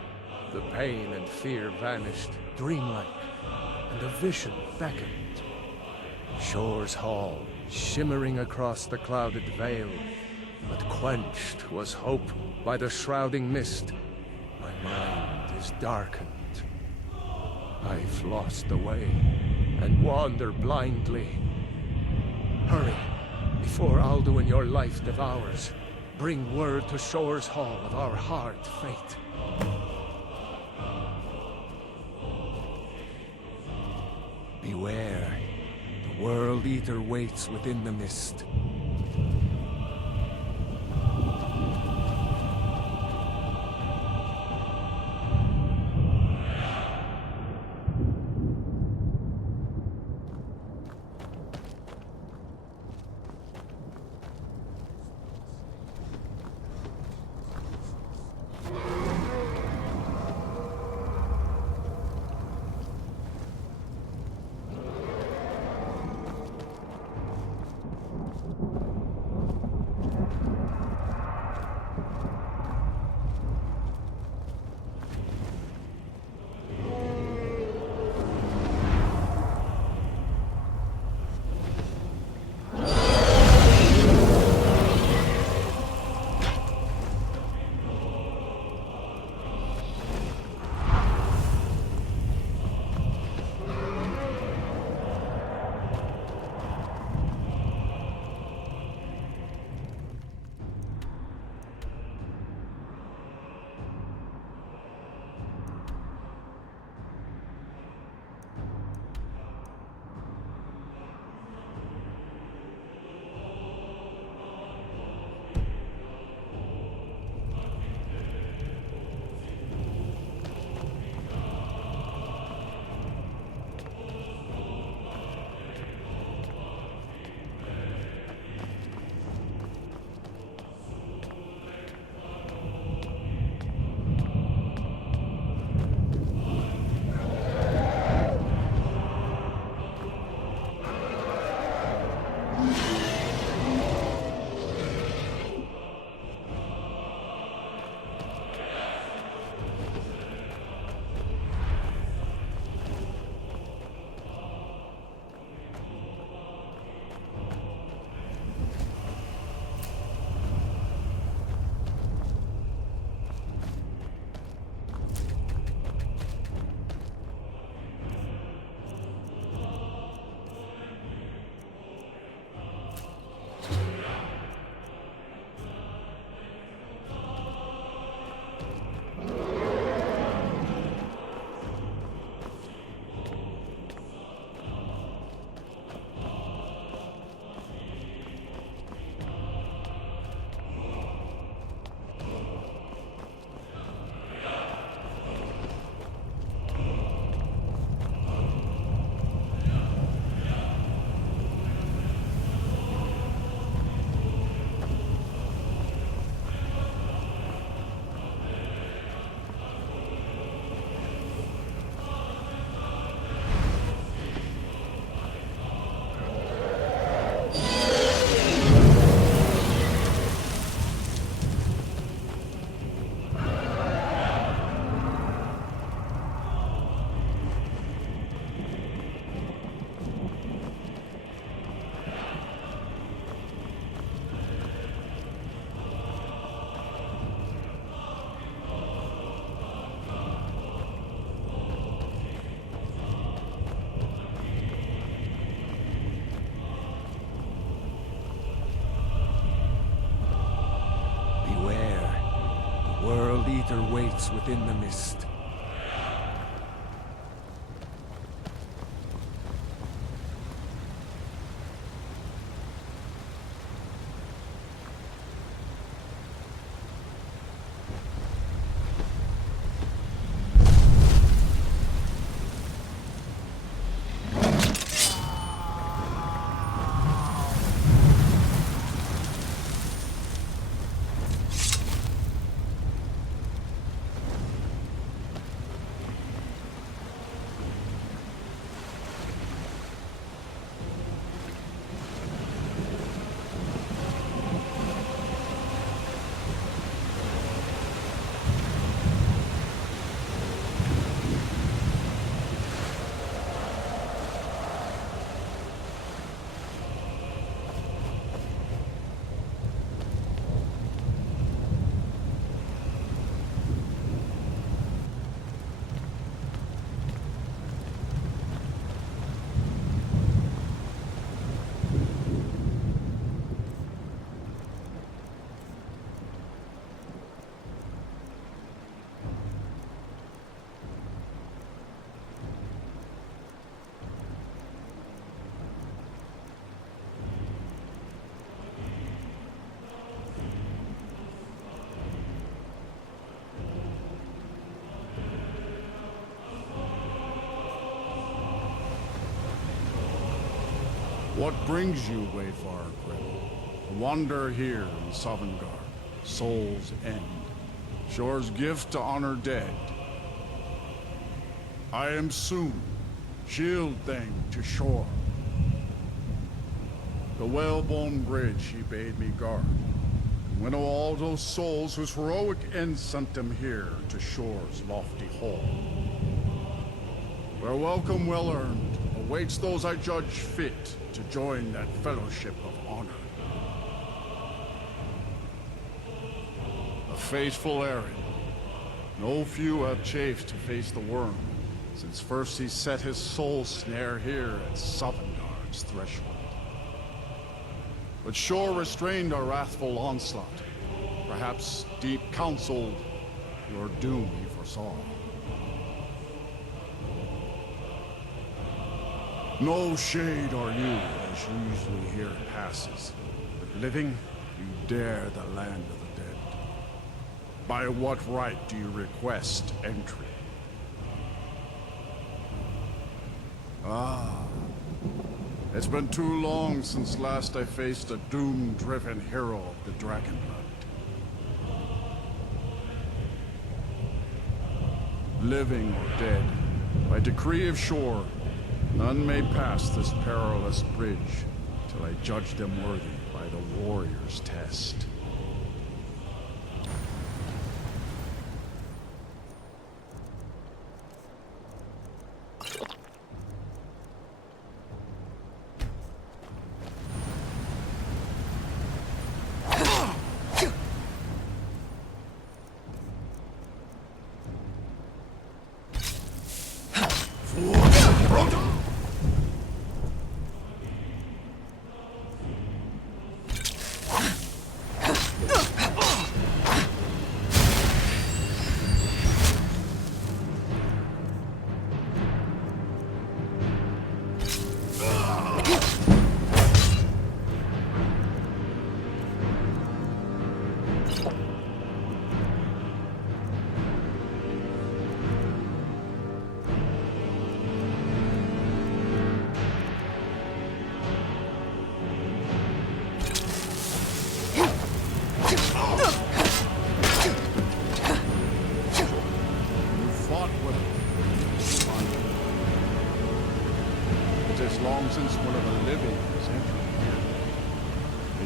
The pain and fear vanished, dreamlike, and a vision beckoned. Shore's Hall, shimmering across the clouded veil, but quenched was hope by the shrouding mist. My mind is darkened. I've lost the way, and wander blindly. Hurry, before Alduin your life devours. Bring word to Shore's Hall of our hard fate. Beware, the World Eater waits within the mist. World Eater waits within the mist. What brings you, Wayfarer Grim? A wander here in Sovngarde, Soul's End, Shore's gift to honor dead. I am soon, shield thing to shore. The well-born bridge he bade me guard, and winnow all those souls whose heroic end sent them here to shore's lofty hall. Where welcome well-earned awaits those I judge fit to join that fellowship of honor. A fateful errand. No few have chafed to face the worm, since first he set his soul snare here at Sovngarde's threshold. But Shore restrained our wrathful onslaught. Perhaps deep counseled, your doom he foresaw. No shade are you, as usually here passes. But living, you dare the land of the dead. By what right do you request entry? Ah. It's been too long since last I faced a doom-driven hero of the Dragonblood. Living or dead, by decree of Shore, none may pass this perilous bridge till I judge them worthy by the warrior's test.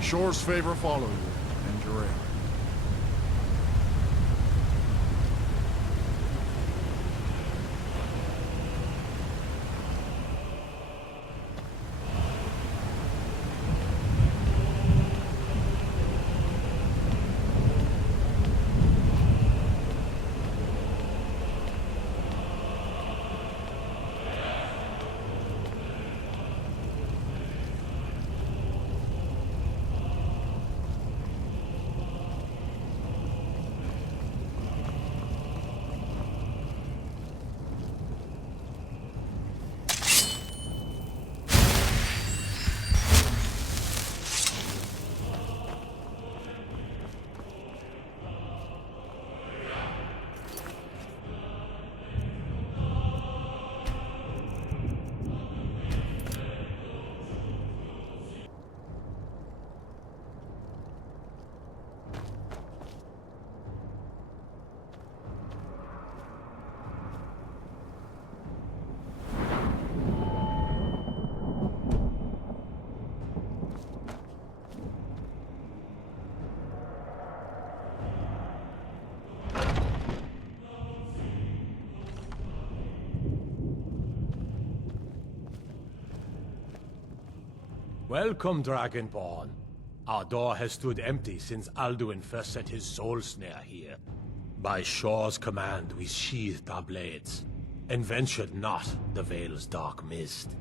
Shore's favor follow you, and your errand. Welcome, Dragonborn. Our door has stood empty since Alduin first set his soul snare here. By Shor's command, we sheathed our blades, and ventured not the Vale's dark mist.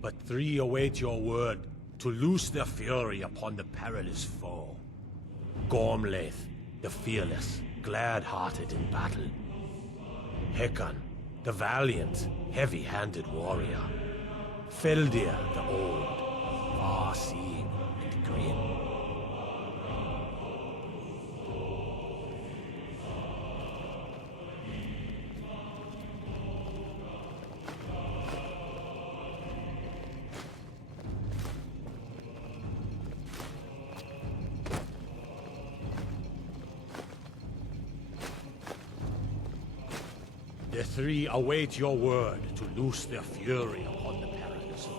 But three await your word to loose their fury upon the perilous foe. Gormlaith, the fearless, glad-hearted in battle. Hekon, the valiant, heavy-handed warrior. Feldir, the old, far-seeing and grim. The three await your word to loose their fury upon the perilous foe.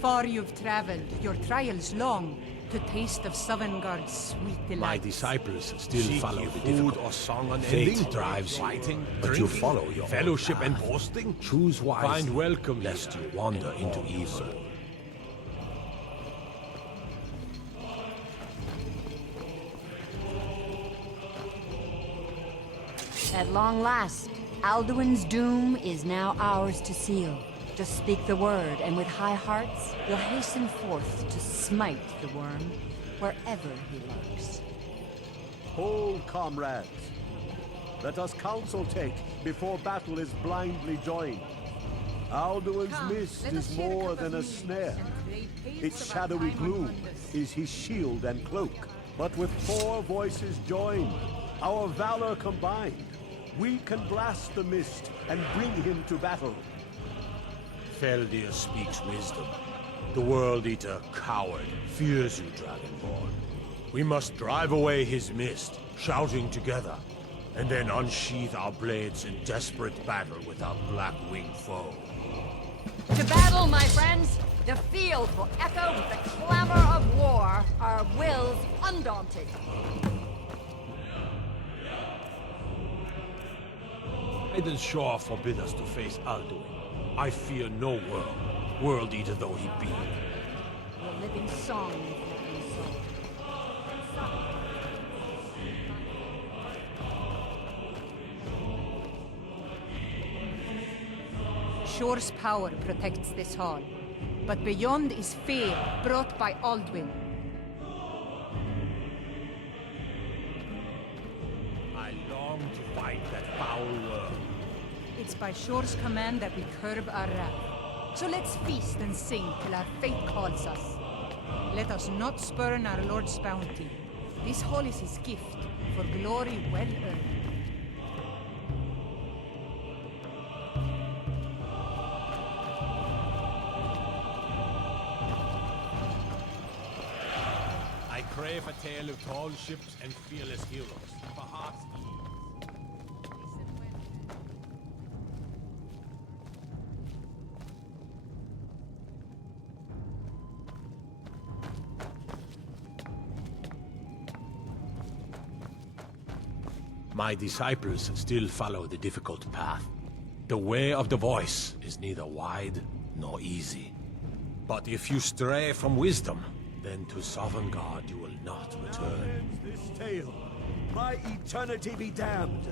Far you've traveled, your trials long, to taste of Sovngarde's sweet delights. My disciples still follow the difficult or song unending. Fate drives fighting, but you follow your fellowship and boasting. Choose wisely. Find welcome lest you wander into evil. At long last, Alduin's doom is now ours to seal. Just speak the word, and with high hearts, we'll hasten forth to smite the worm wherever he lurks. Hold, comrades. Let us counsel take before battle is blindly joined. Alduin's mist is more than a snare. Its shadowy gloom is his shield and cloak. But with 4 voices joined, our valor combined, we can blast the mist and bring him to battle. Feldir speaks wisdom. The World Eater, coward, fears you, Dragonborn. We must drive away his mist, shouting together, and then unsheath our blades in desperate battle with our black-winged foe. To battle, my friends! The field will echo with the clamor of war, our wills undaunted. Maiden Shore forbid us to face Alduin. I fear no World Eater though he be. The living song is Shore's power protects this hall, but beyond is fear brought by Alduin. I long to fight that foul world. It's by Shore's command that we curb our wrath. So let's feast and sing till our fate calls us. Let us not spurn our Lord's bounty. This hall is his gift, for glory well earned. I crave a tale of tall ships and fearless heroes, for heart's ease. My disciples still follow the difficult path. The way of the voice is neither wide nor easy. But if you stray from wisdom, then to Sovngarde you will not return. This tale, my eternity be damned.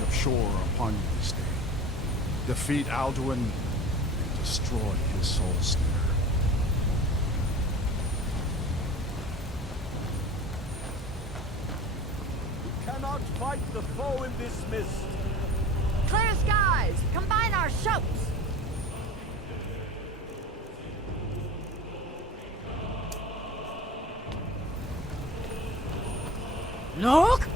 Of Shore upon you this day. Defeat Alduin and destroy his soul snare. cannot fight the foe in this mist. Clear skies! Combine our shouts! Look!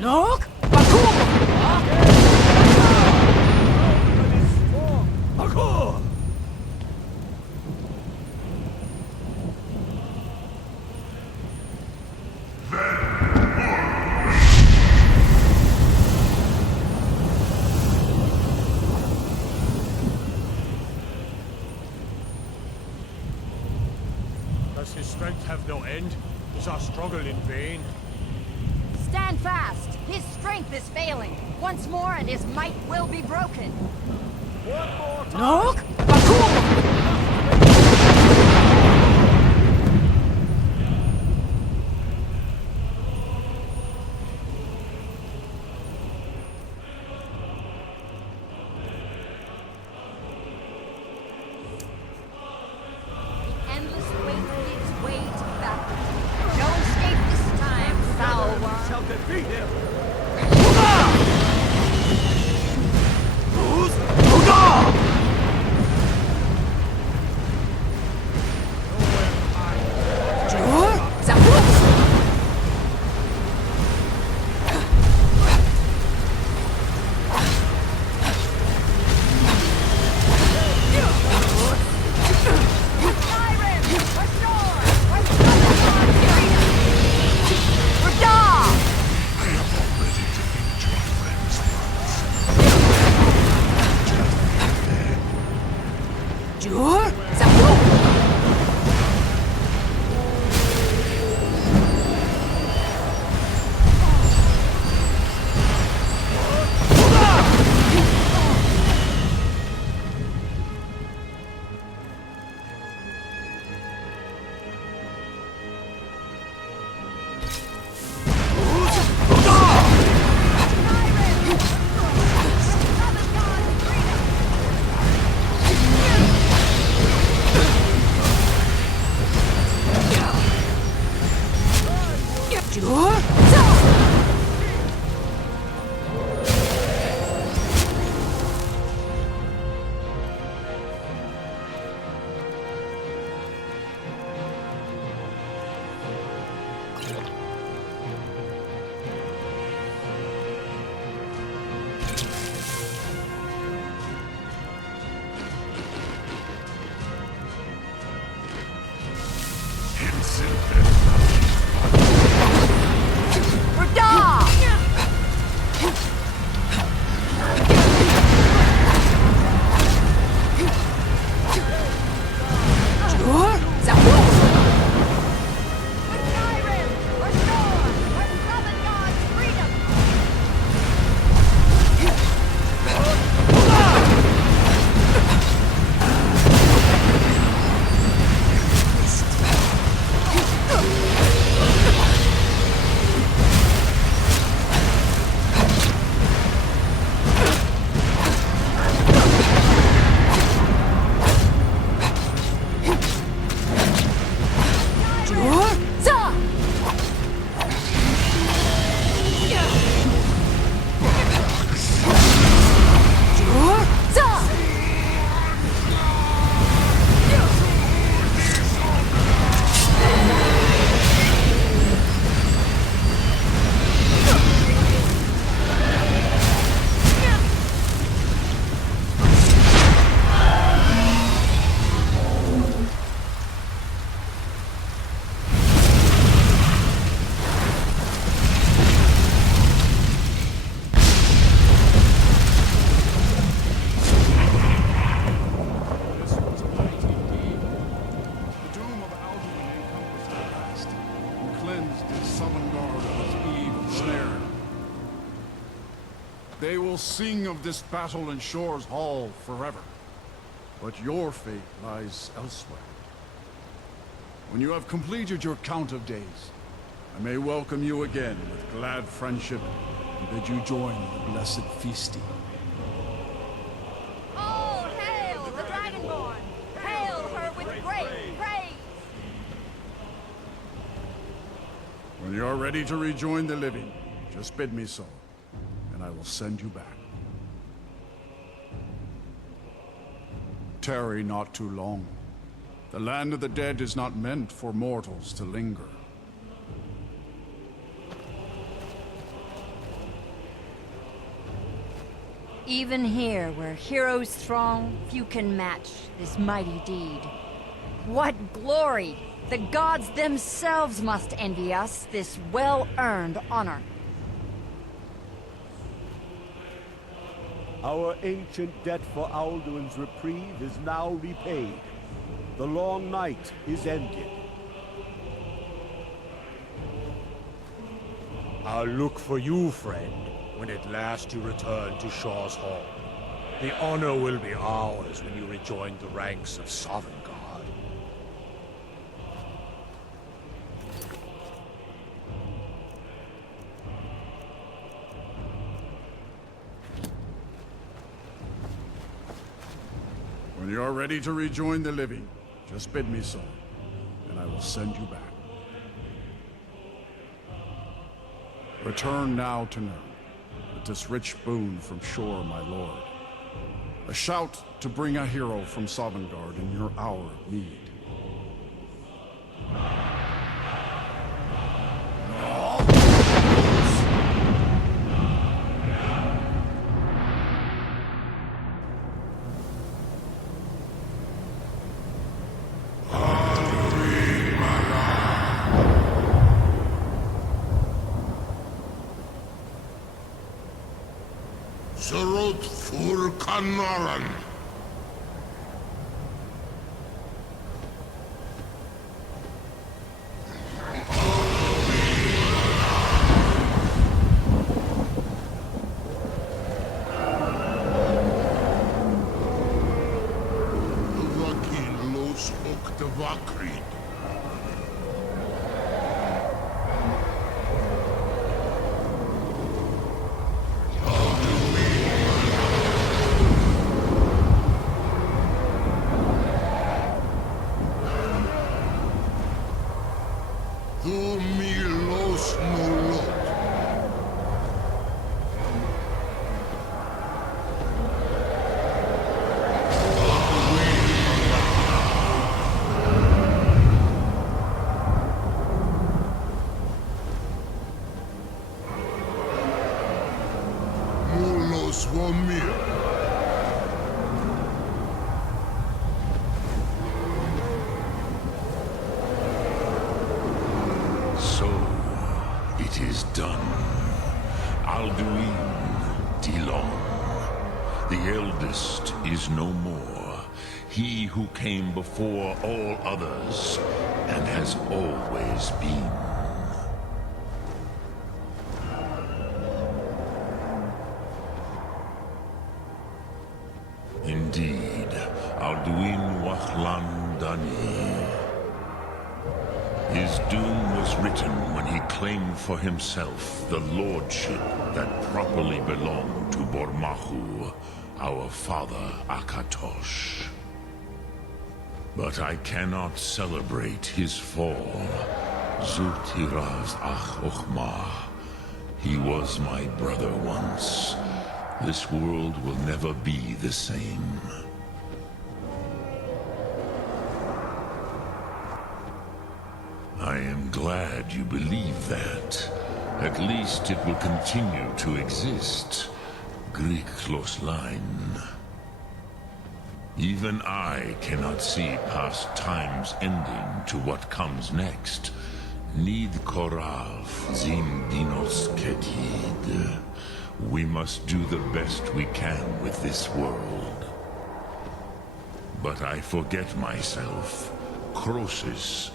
Look! Does his strength have no end? Is our struggle in vain? Stand fast! His strength is failing. Once more and his might will be broken. One more time. Look! The endless weight gives way to battle. No escape this time, foul one. Shall defeat him. Sovngarde was eve of snare. They will sing of this battle in Shor's Hall forever. But your fate lies elsewhere. When you have completed your count of days, I may welcome you again with glad friendship and bid you join the blessed feasting. All hail the Dragonborn! Hail her with great praise! When you are ready to rejoin the living, just bid me so, and I will send you back. Tarry not too long. The land of the dead is not meant for mortals to linger. Even here, where heroes throng, few can match this mighty deed. What glory! The gods themselves must envy us this well-earned honor. Our ancient debt for Alduin's reprieve is now repaid. The long night is ended. I'll look for you, friend, when at last you return to Shor's Hall. The honor will be ours when you rejoin the ranks of Sovngarde. When you are ready to rejoin the living, just bid me so, and I will send you back. Return now to Nern, with this rich boon from Shor, my lord. A shout to bring a hero from Sovngarde in your hour of need. Surut fur Kanaran. Vakin los ok de Vakrid. So, it is done. Alduin Dilong. The eldest is no more. He who came before all others, and has always been. Indeed, Alduin Wachlan Dani. His doom was written when he claimed for himself the lordship that properly belonged to Bormahu, our father Akatosh. But I cannot celebrate his fall. Zutiraz Ach Ochma. He was my brother once. This world will never be the same. I am glad you believe that. At least it will continue to exist. Greek close line. Even I cannot see past time's ending to what comes next. Nid korav zim dinos ketid. We must do the best we can with this world. But I forget myself. Crosis,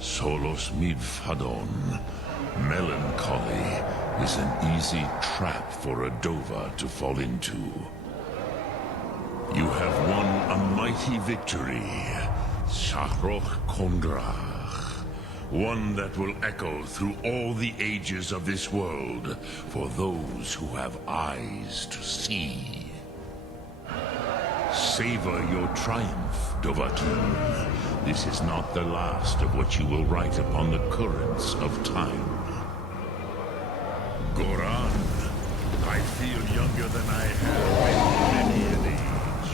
solos midfadon. Melancholy is an easy trap for a Dova to fall into. You have won a mighty victory, Shahroch Kondrach. One that will echo through all the ages of this world for those who have eyes to see. Savor your triumph, Dovahkiin. This is not the last of what you will write upon the currents of time. Goran, I feel younger than I have in many an age.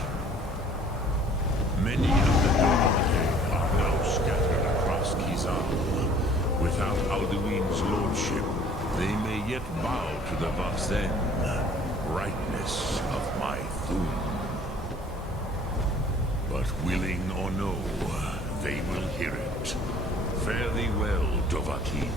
Many of the Dovahkiin are now scattered across Kizal. Without Alduin's lordship, they may yet bow to the Vazen, brightness of my Thum. But willing or no, they will hear it. Fare thee well, Dovahkiin.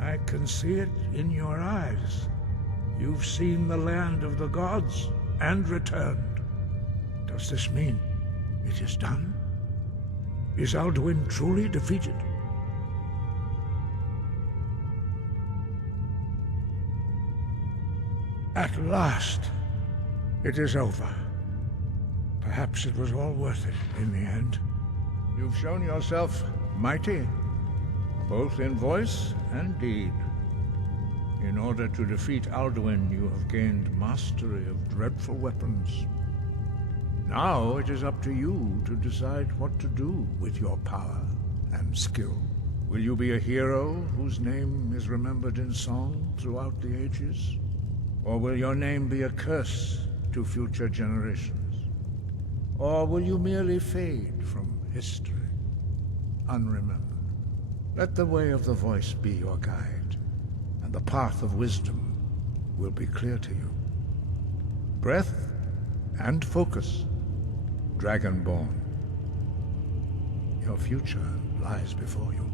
I can see it in your eyes. You've seen the land of the gods and returned. Does this mean it is done? Is Alduin truly defeated? At last, it is over. Perhaps it was all worth it in the end. You've shown yourself mighty, both in voice and deed. In order to defeat Alduin, you have gained mastery of dreadful weapons. Now it is up to you to decide what to do with your power and skill. Will you be a hero whose name is remembered in song throughout the ages? Or will your name be a curse to future generations? Or will you merely fade from history, unremembered? Let the way of the voice be your guide, and the path of wisdom will be clear to you. Breath and focus, Dragonborn. Your future lies before you.